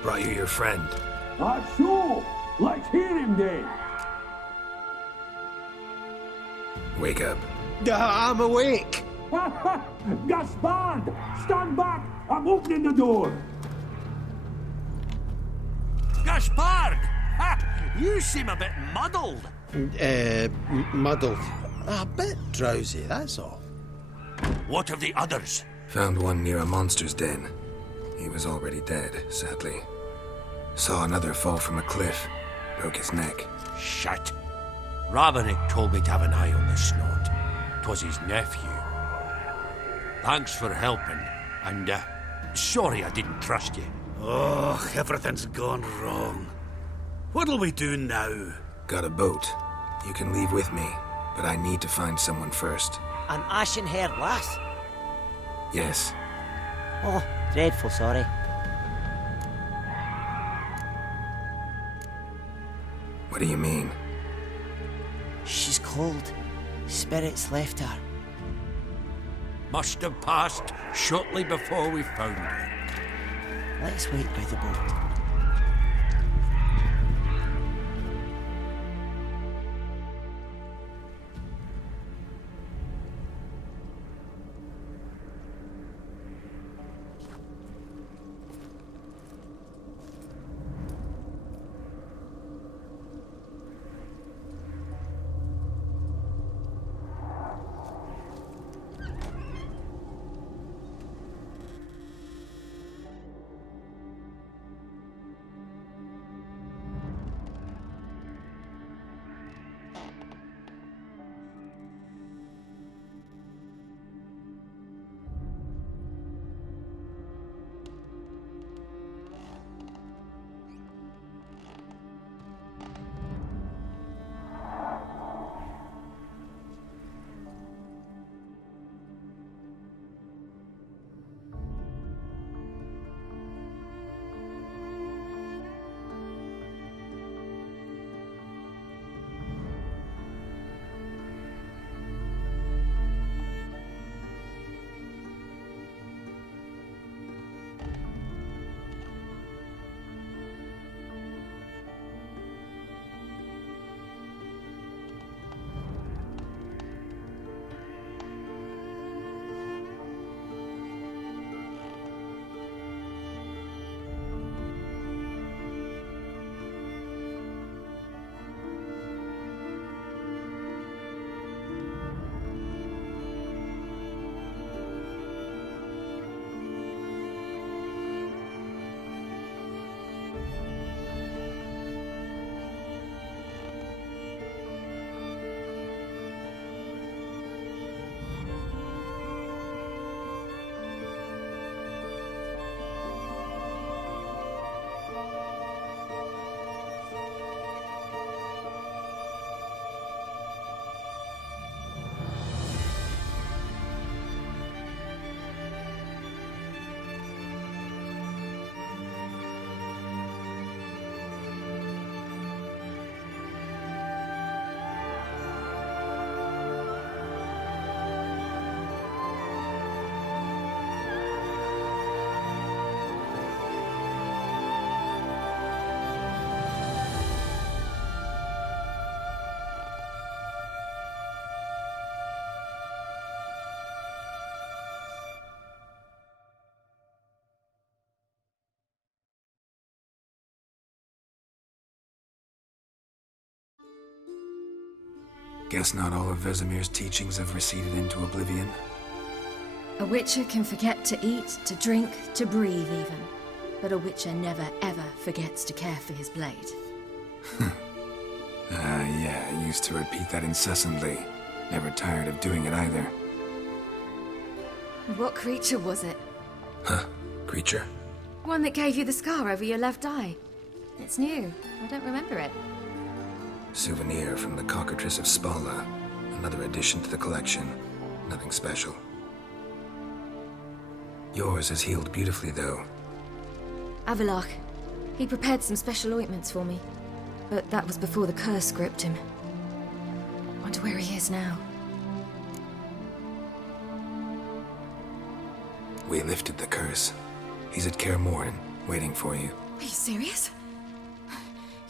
Brought you your friend. That's so. Let's hear him then. Wake up. I'm awake. Gaspard! Stand back! I'm opening the door. Gaspard! Ha! You seem a bit muddled. Muddled. A bit drowsy, that's all. What of the others? Found one near a monster's den. He was already dead, sadly. Saw another fall from a cliff. Broke his neck. Shit. Raverick told me to have an eye on the snot. 'Twas his nephew. Thanks for helping, and sorry I didn't trust you. Oh, everything's gone wrong. What'll we do now? Got a boat. You can leave with me, but I need to find someone first. An ashen-haired lass? Yes. Oh, dreadful sorry. What do you mean? She's cold. Spirits left her. Must have passed shortly before we found her. Let's wait by the boat. Guess not all of Vesemir's teachings have receded into oblivion. A witcher can forget to eat, to drink, to breathe even. But a witcher never ever forgets to care for his blade. Yeah, I used to repeat that incessantly. Never tired of doing it either. What creature was it? Huh? Creature? One that gave you the scar over your left eye. It's new. I don't remember it. Souvenir from the Cockatrice of Spala. Another addition to the collection. Nothing special. Yours has healed beautifully, though. Avalok. He prepared some special ointments for me. But that was before the curse gripped him. Wonder where he is now. We lifted the curse. He's at Kaer Morhen, waiting for you. Are you serious?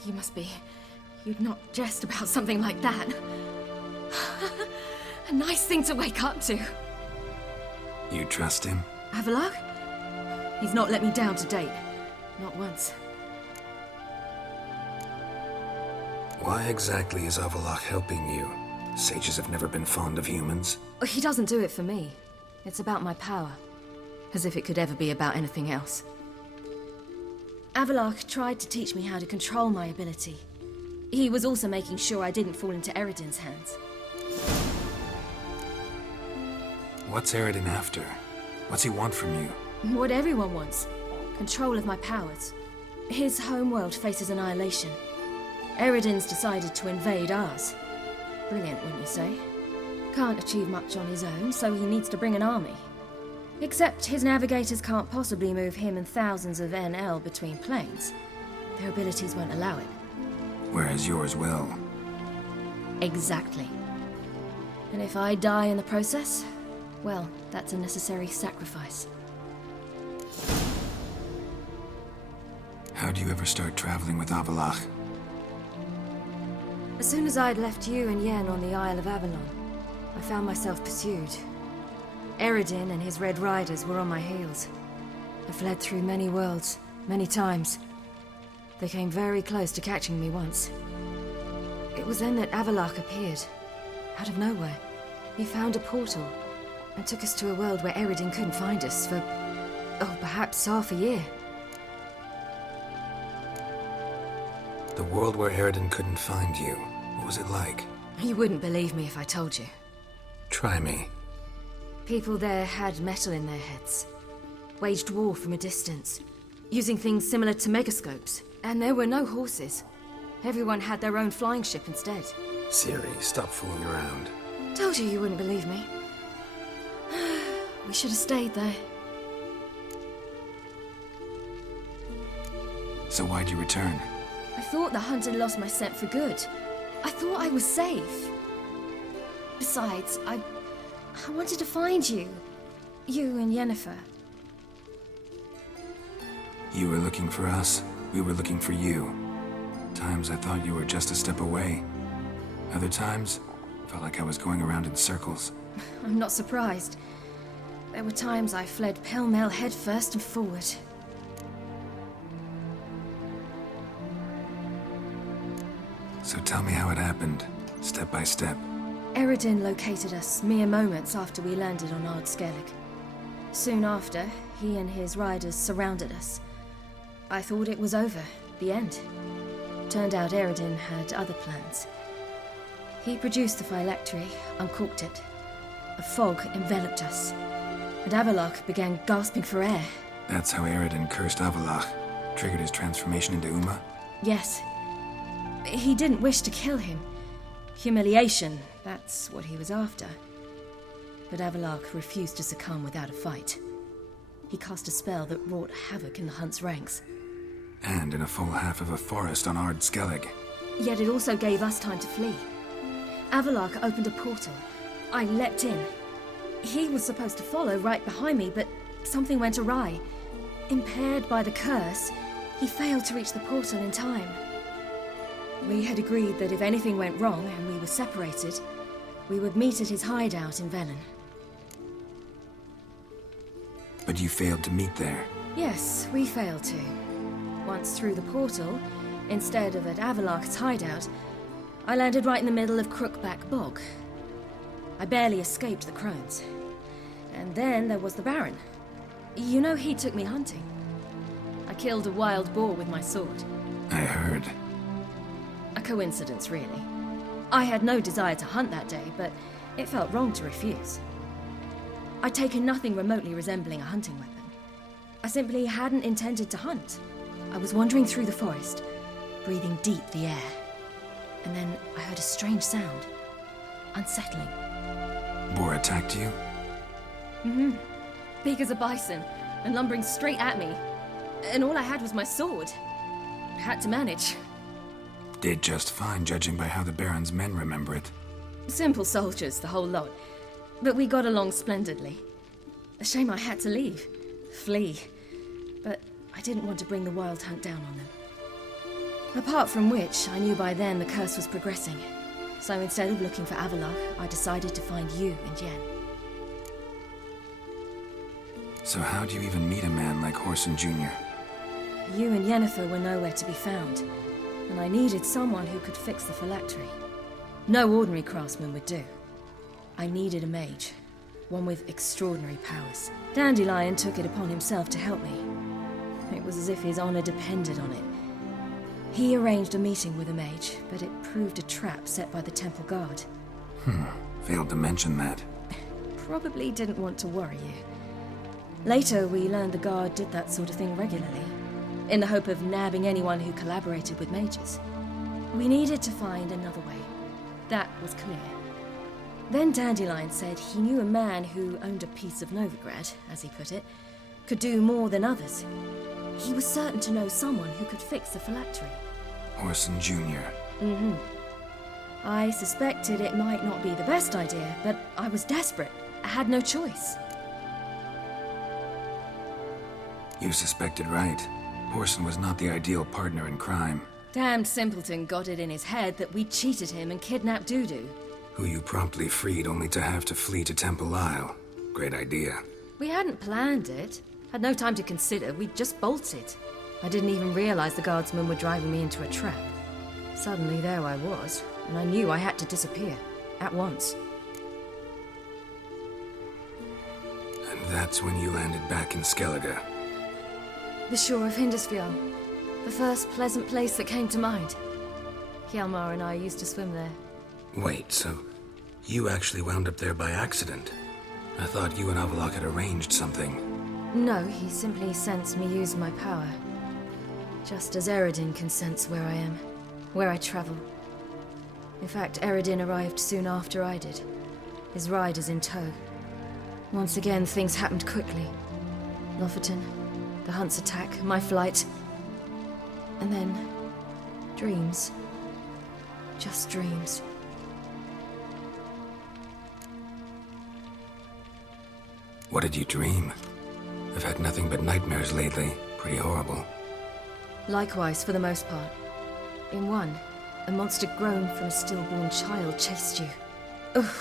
You must be. You'd not jest about something like that. A nice thing to wake up to. You trust him? Avalok? He's not let me down to date. Not once. Why exactly is Avalok helping you? Sages have never been fond of humans. He doesn't do it for me. It's about my power. As if it could ever be about anything else. Avalok tried to teach me how to control my ability. He was also making sure I didn't fall into Eredin's hands. What's Eredin after? What's he want from you? What everyone wants. Control of my powers. His homeworld faces annihilation. Eredin's decided to invade ours. Brilliant, wouldn't you say? Can't achieve much on his own, so he needs to bring an army. Except his navigators can't possibly move him and thousands of NL between planes. Their abilities won't allow it. Whereas yours will. Exactly. And if I die in the process, well, that's a necessary sacrifice. How'd you ever start traveling with Avalok? As soon as I'd left you and Yen on the Isle of Avalon, I found myself pursued. Eredin and his Red Riders were on my heels. I fled through many worlds, many times. They came very close to catching me once. It was then that Avalok appeared, out of nowhere. He found a portal, and took us to a world where Eredin couldn't find us for, perhaps half a year. The world where Eredin couldn't find you. What was it like? You wouldn't believe me if I told you. Try me. People there had metal in their heads. Waged war from a distance, using things similar to megascopes. And there were no horses. Everyone had their own flying ship instead. Siri, stop fooling around. Told you you wouldn't believe me. We should have stayed there. So why'd you return? I thought the hunt had lost my scent for good. I thought I was safe. Besides, I wanted to find you. You and Yennefer. You were looking for us. We were looking for you. Times I thought you were just a step away. Other times, felt like I was going around in circles. I'm not surprised. There were times I fled pell-mell headfirst and forward. So tell me how it happened, step by step. Eredin located us mere moments after we landed on Ard Skellig. Soon after, he and his riders surrounded us. I thought it was over, the end. Turned out Eredin had other plans. He produced the phylactery, uncorked it. A fog enveloped us, and Avalok began gasping for air. That's how Eredin cursed Avalok, triggered his transformation into Uma? Yes. He didn't wish to kill him. Humiliation, that's what he was after. But Avalok refused to succumb without a fight. He cast a spell that wrought havoc in the hunt's ranks. And in a full half of a forest on Ard Skellig. Yet it also gave us time to flee. Avalok opened a portal. I leapt in. He was supposed to follow right behind me, but something went awry. Impaired by the curse, he failed to reach the portal in time. We had agreed that if anything went wrong and we were separated, we would meet at his hideout in Velen. But you failed to meet there. Yes, we failed to. Once through the portal, instead of at Avalok's hideout, I landed right in the middle of Crookback Bog. I barely escaped the crones. And then there was the Baron. You know, he took me hunting. I killed a wild boar with my sword. I heard. A coincidence, really. I had no desire to hunt that day, but it felt wrong to refuse. I'd taken nothing remotely resembling a hunting weapon. I simply hadn't intended to hunt. I was wandering through the forest, breathing deep the air. And then I heard a strange sound. Unsettling. Boar attacked you? Mm-hmm. Big as a bison, and lumbering straight at me. And all I had was my sword. I had to manage. Did just fine, judging by how the Baron's men remember it. Simple soldiers, the whole lot. But we got along splendidly. A shame I had to leave. Flee. But I didn't want to bring the wild hunt down on them. Apart from which, I knew by then the curse was progressing. So instead of looking for Avalok, I decided to find you and Yen. So how do you even meet a man like Horson Jr.? You and Yennefer were nowhere to be found, and I needed someone who could fix the phylactery. No ordinary craftsman would do. I needed a mage, one with extraordinary powers. Dandelion took it upon himself to help me. It was as if his honor depended on it. He arranged a meeting with a mage, but it proved a trap set by the temple guard. Failed to mention that. Probably didn't want to worry you. Later, we learned the guard did that sort of thing regularly, in the hope of nabbing anyone who collaborated with mages. We needed to find another way. That was clear. Then Dandelion said he knew a man who owned a piece of Novigrad, as he put it, could do more than others. He was certain to know someone who could fix the phylactery. Horson Jr. Mm-hmm. I suspected it might not be the best idea, but I was desperate. I had no choice. You suspected right. Horson was not the ideal partner in crime. Damned simpleton got it in his head that we cheated him and kidnapped Dudu. Who you promptly freed only to have to flee to Temple Isle. Great idea. We hadn't planned it. Had no time to consider. We just bolted. I didn't even realize the guardsmen were driving me into a trap. Suddenly there I was, and I knew I had to disappear. At once. And that's when you landed back in Skellige. The shore of Hindisfjord. The first pleasant place that came to mind. Hjalmar and I used to swim there. Wait, so you actually wound up there by accident? I thought you and Avalok had arranged something. No, he simply sensed me use my power. Just as Eredin can sense where I am, where I travel. In fact, Eredin arrived soon after I did, his riders in tow. Once again, things happened quickly. Lofoten, the hunt's attack, my flight. And then, dreams. Just dreams. What did you dream? I've had nothing but nightmares lately. Pretty horrible. Likewise, for the most part. In one, a monster grown from a stillborn child chased you. Ugh,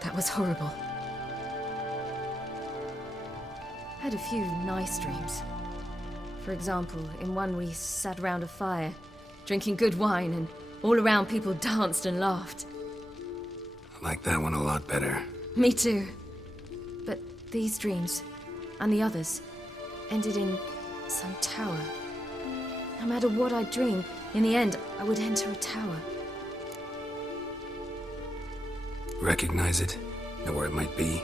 that was horrible. Had a few nice dreams. For example, in one we sat around a fire, drinking good wine, and all around people danced and laughed. I like that one a lot better. Me too. But these dreams, and the others, ended in some tower. No matter what I dreamed, in the end, I would enter a tower. Recognize it? Know where it might be?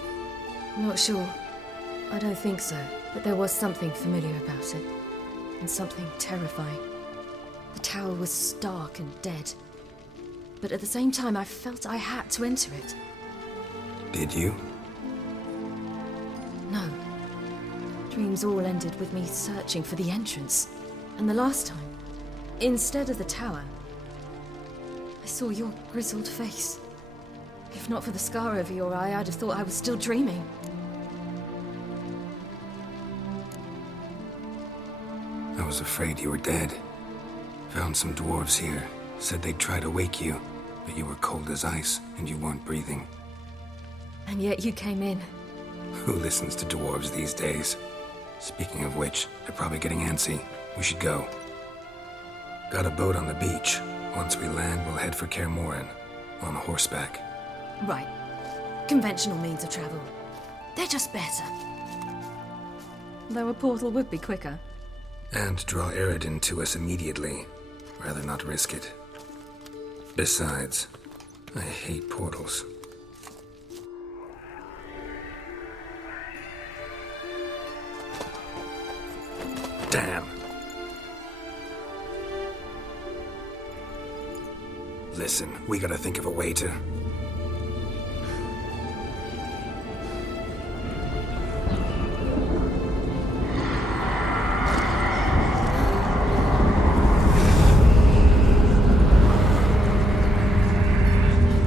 Not sure. I don't think so. But there was something familiar about it. And something terrifying. The tower was stark and dead. But at the same time, I felt I had to enter it. Did you? No. Dreams all ended with me searching for the entrance. And the last time, instead of the tower, I saw your grizzled face. If not for the scar over your eye, I'd have thought I was still dreaming. I was afraid you were dead. Found some dwarves here. Said they'd try to wake you, but you were cold as ice and you weren't breathing. And yet you came in. Who listens to dwarves these days? Speaking of which, they're probably getting antsy. We should go. Got a boat on the beach. Once we land, we'll head for Kaer Morhen, on horseback. Right. Conventional means of travel. They're just better. Though a portal would be quicker. And draw Eredin to us immediately. Rather not risk it. Besides, I hate portals. Damn. Listen, we gotta think of a way to...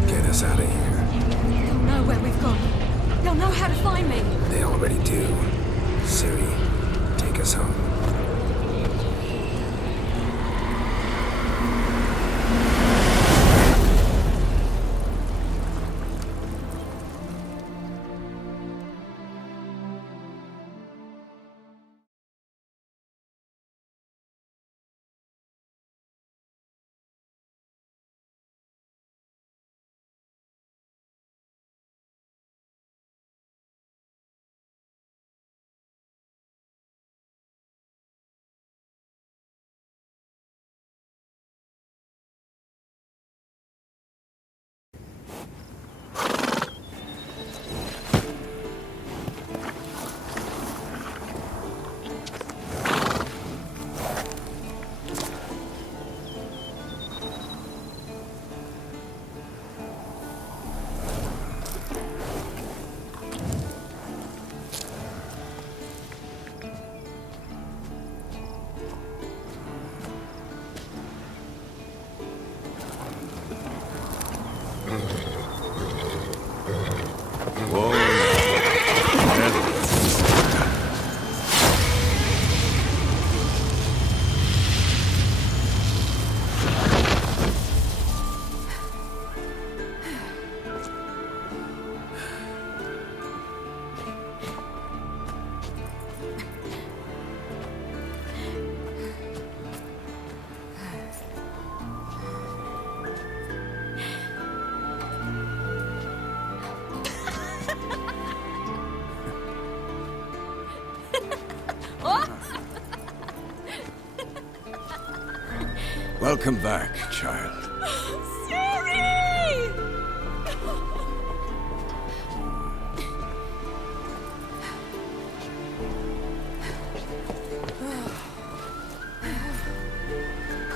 Get us out of here. They'll know where we've gone. They'll know how to find me. They already do. Ciri, take us home. Welcome back, child. Ciri!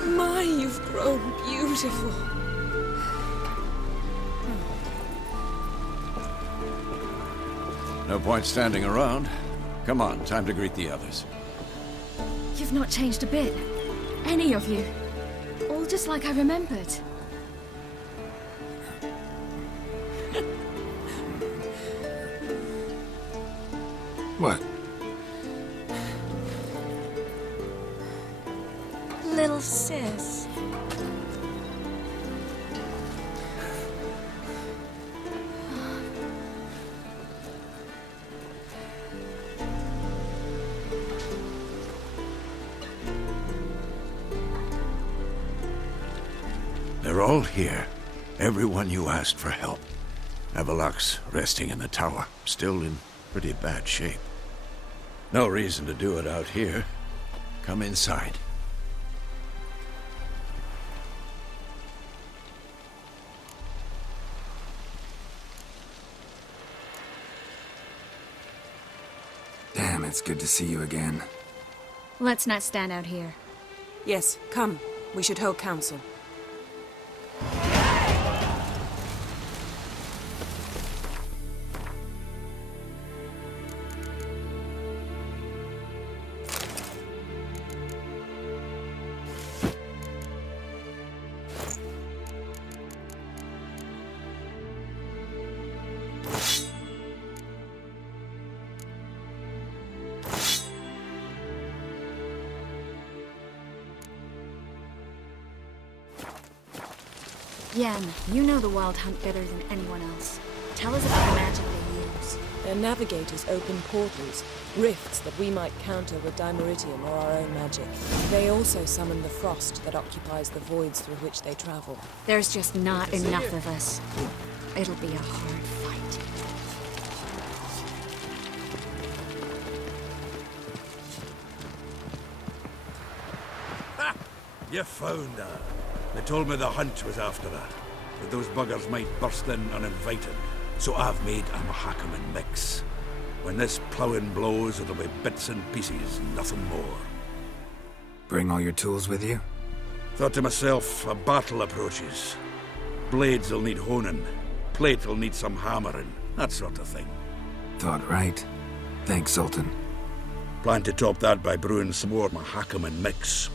My, you've grown beautiful. No point standing around. Come on, time to greet the others. You've not changed a bit. Any of you. All just like I remembered. What? Little sis. They're all here. Everyone you asked for help. Avalok's resting in the tower, still in pretty bad shape. No reason to do it out here. Come inside. Damn, it's good to see you again. Let's not stand out here. Yes, come. We should hold council. Yen, you know the Wild Hunt better than anyone else. Tell us about the magic they use. wolves. Their navigators open portals, rifts that we might counter with dimeritium or our own magic. They also summon the frost that occupies the voids through which they travel. There's just not enough of us. It'll be a hard fight. You found her. They told me the hunt was after her, but those buggers might burst in uninvited. So I've made a Mahakaman mix. When this ploughing blows, it'll be bits and pieces, nothing more. Bring all your tools with you? Thought to myself, a battle approaches. Blades will need honing, plate will need some hammering, that sort of thing. Thought right. Thanks, Sultan. Plan to top that by brewing some more Mahakaman mix.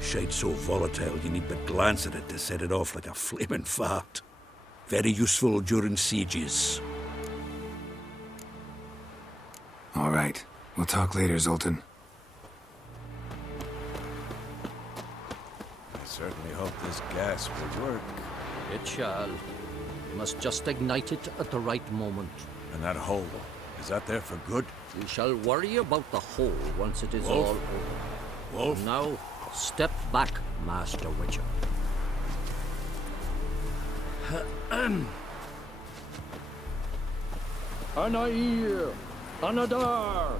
Shite so volatile you need but glance at it to set it off like a flaming fart. Very useful during sieges. All right. We'll talk later, Zoltan. I certainly hope this gas will work. It shall. We must just ignite it at the right moment. And that hole, is that there for good? We shall worry about the hole once it is Wolf? all over. Wolf? Now, step back, Master Witcher. Anair, Anadar,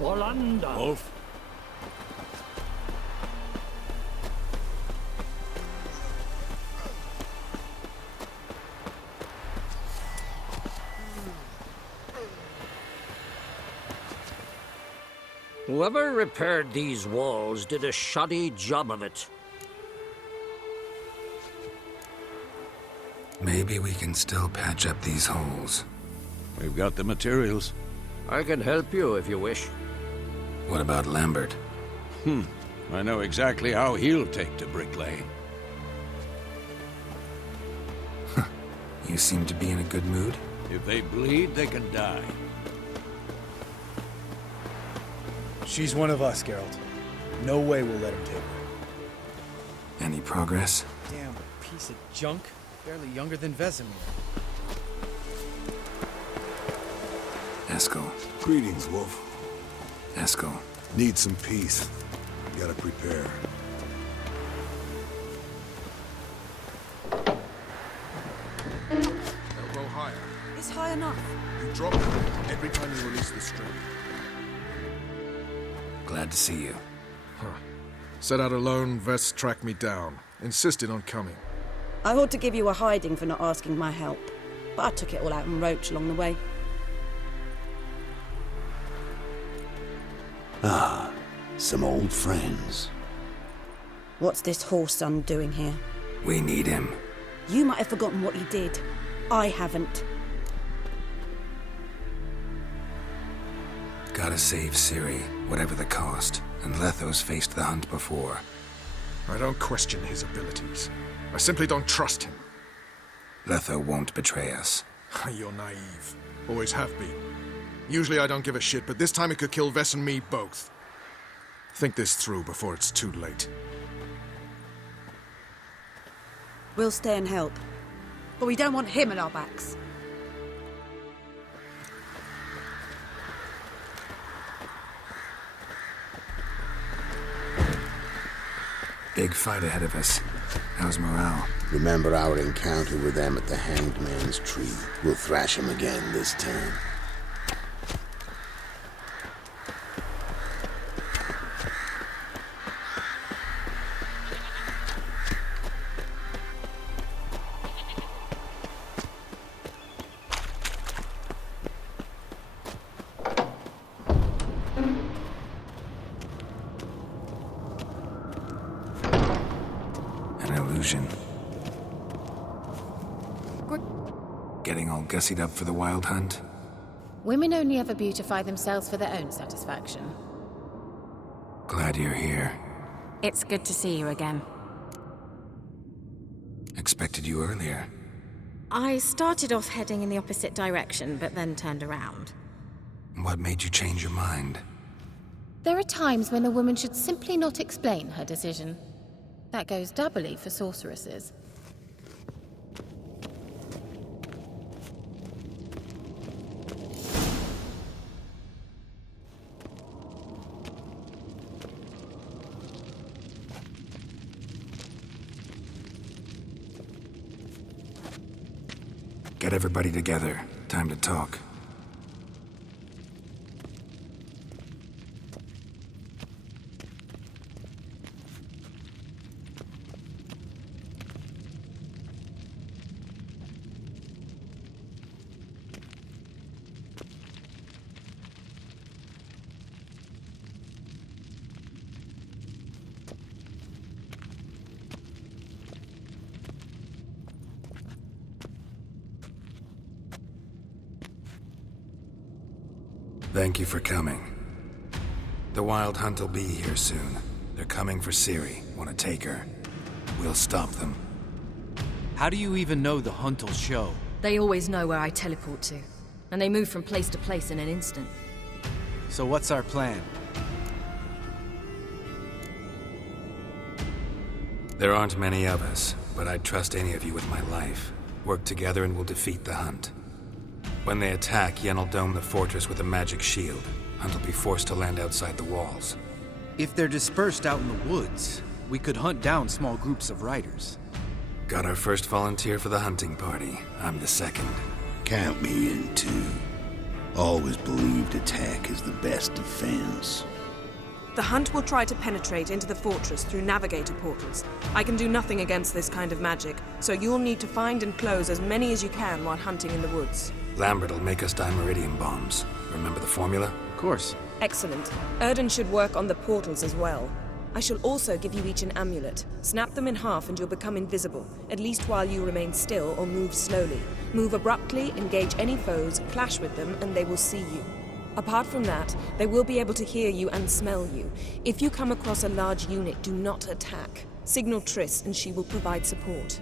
Rolanda. Wolf? Whoever repaired these walls did a shoddy job of it. Maybe we can still patch up these holes. We've got the materials. I can help you if you wish. What about Lambert? I know exactly how he'll take to bricklaying. You seem to be in a good mood. If they bleed, they can die. She's one of us, Geralt. No way we'll let him take her. Any progress? Damn piece of junk. Barely younger than Vesemir. Eskel. Greetings, Wolf. Eskel. Need some peace. Gotta prepare. Elbow higher. It's high enough. You drop it every time you release the string. Glad to see you. Set out alone, Vest tracked me down. Insisted on coming. I ought to give you a hiding for not asking my help, but I took it all out in Roach along the way. Ah, some old friends. What's this horse son doing here? We need him. You might have forgotten what he did. I haven't. Gotta save Ciri, whatever the cost. And Letho's faced the hunt before. I don't question his abilities. I simply don't trust him. Letho won't betray us. You're naive. Always have been. Usually I don't give a shit, but this time it could kill Vess and me both. Think this through before it's too late. We'll stay and help. But we don't want him at our backs. Big fight ahead of us. How's morale? Remember our encounter with them at the Hanged Man's Tree. We'll thrash him again this time. Getting all gussied up for the wild hunt? Women only ever beautify themselves for their own satisfaction. Glad you're here. It's good to see you again. Expected you earlier. I started off heading in the opposite direction, but then turned around. What made you change your mind? There are times when a woman should simply not explain her decision. That goes doubly for sorceresses. Get everybody together. Time to talk. Thank you for coming. The Wild Hunt will be here soon. They're coming for Ciri. Want to take her? We'll stop them. How do you even know the Hunt will show? They always know where I teleport to, and they move from place to place in an instant. So what's our plan? There aren't many of us, but I'd trust any of you with my life. Work together and we'll defeat the Hunt. When they attack, Yen will dome the fortress with a magic shield. Hunt will be forced to land outside the walls. If they're dispersed out in the woods, we could hunt down small groups of riders. Got our first volunteer for the hunting party. I'm the second. Count me in too. Always believed attack is the best defense. The Hunt will try to penetrate into the fortress through navigator portals. I can do nothing against this kind of magic, so you'll need to find and close as many as you can while hunting in the woods. Lambert will make us dimeridium bombs. Remember the formula? Of course. Excellent. Erden should work on the portals as well. I shall also give you each an amulet. Snap them in half and you'll become invisible, at least while you remain still or move slowly. Move abruptly, engage any foes, clash with them, and they will see you. Apart from that, they will be able to hear you and smell you. If you come across a large unit, do not attack. Signal Triss and she will provide support.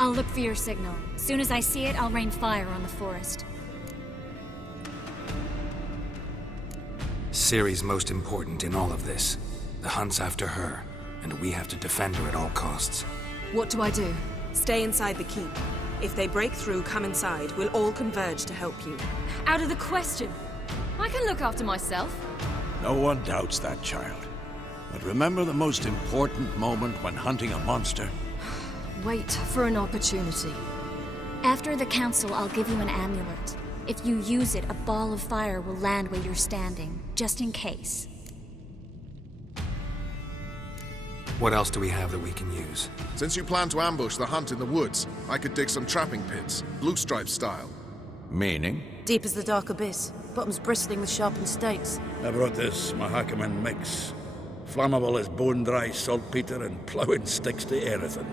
I'll look for your signal. Soon as I see it, I'll rain fire on the forest. Ciri's most important in all of this. The Hunt's after her, and we have to defend her at all costs. What do I do? Stay inside the keep. If they break through, come inside. We'll all converge to help you. Out of the question. I can look after myself. No one doubts that, child. But remember the most important moment when hunting a monster? Wait for an opportunity. After the council, I'll give you an amulet. If you use it, a ball of fire will land where you're standing, just in case. What else do we have that we can use? Since you plan to ambush the Hunt in the woods, I could dig some trapping pits, blue stripe style. Meaning? Deep as the dark abyss, bottoms bristling with sharpened stakes. I brought this Mahakaman mix. Flammable as bone-dry saltpeter and ploughing sticks to anything.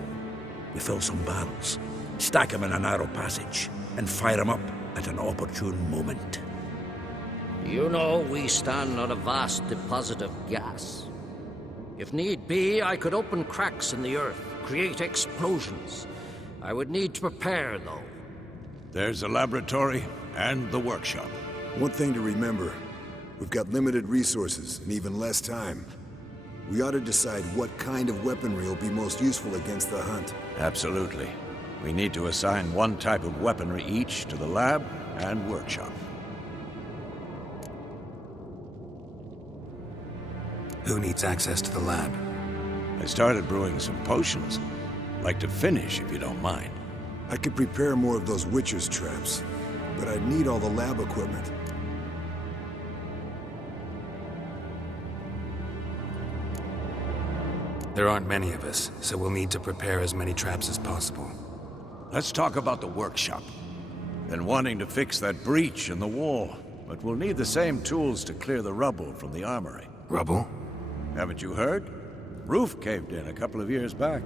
We fill some barrels, stack them in a narrow passage, and fire them up at an opportune moment. You know, we stand on a vast deposit of gas. If need be, I could open cracks in the earth, create explosions. I would need to prepare, though. There's the laboratory and the workshop. One thing to remember, we've got limited resources and even less time. We ought to decide what kind of weaponry will be most useful against the Hunt. Absolutely. We need to assign one type of weaponry each to the lab and workshop. Who needs access to the lab? I started brewing some potions. Like to finish, if you don't mind. I could prepare more of those Witcher's traps, but I'd need all the lab equipment. There aren't many of us, so we'll need to prepare as many traps as possible. Let's talk about the workshop. Been wanting to fix that breach in the wall, but we'll need the same tools to clear the rubble from the armory. Rubble? Haven't you heard? Roof caved in a couple of years back.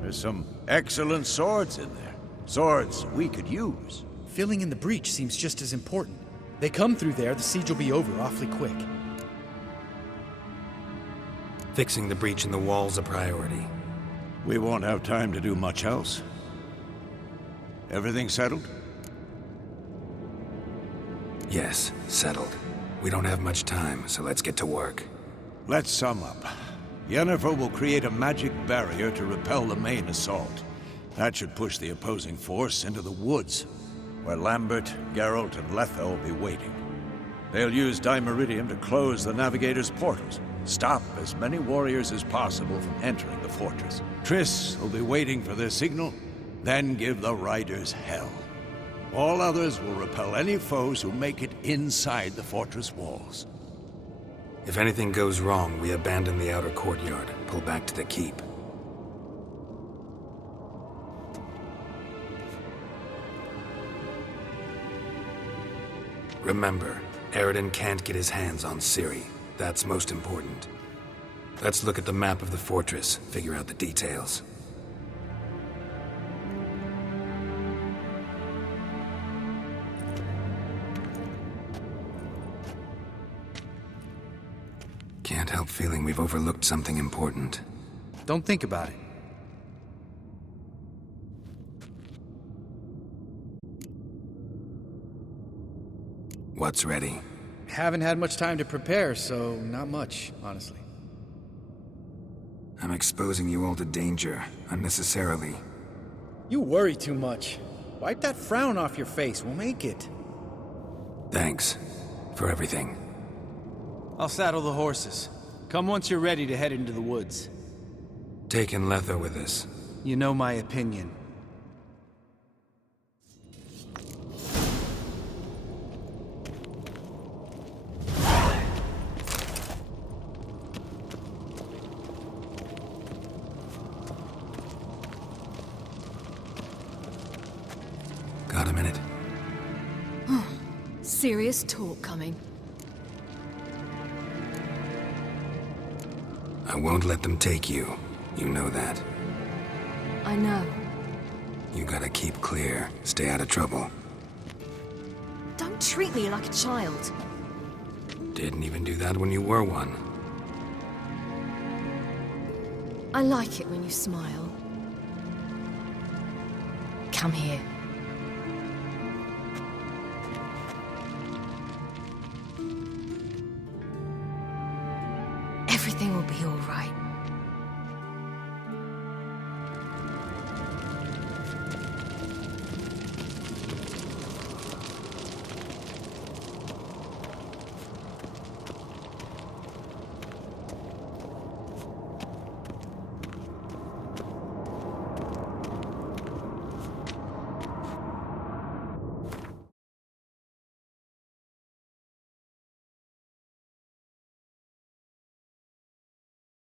There's some excellent swords in there. Swords we could use. Filling in the breach seems just as important. They come through there, the siege will be over awfully quick. Fixing the breach in the wall's a priority. We won't have time to do much else. Everything settled? Yes, settled. We don't have much time, so let's get to work. Let's sum up. Yennefer will create a magic barrier to repel the main assault. That should push the opposing force into the woods, where Lambert, Geralt, and Letha will be waiting. They'll use dimeridium to close the navigator's portals, stop as many warriors as possible from entering the fortress. Triss will be waiting for their signal, then give the riders hell. All others will repel any foes who make it inside the fortress walls. If anything goes wrong, we abandon the outer courtyard, pull back to the keep. Remember, Eridan can't get his hands on Ciri. That's most important. Let's look at the map of the fortress, figure out the details. Can't help feeling we've overlooked something important. Don't think about it. What's ready? Haven't had much time to prepare, so not much, honestly. I'm exposing you all to danger, unnecessarily. You worry too much. Wipe that frown off your face, we'll make it. Thanks for everything. I'll saddle the horses. Come once you're ready to head into the woods. Taking Letho with us. You know my opinion. Got a minute? Serious talk coming. I won't let them take you. You know that. I know. You gotta keep clear. Stay out of trouble. Don't treat me like a child. Didn't even do that when you were one. I like it when you smile. Come here. Everything will be all right.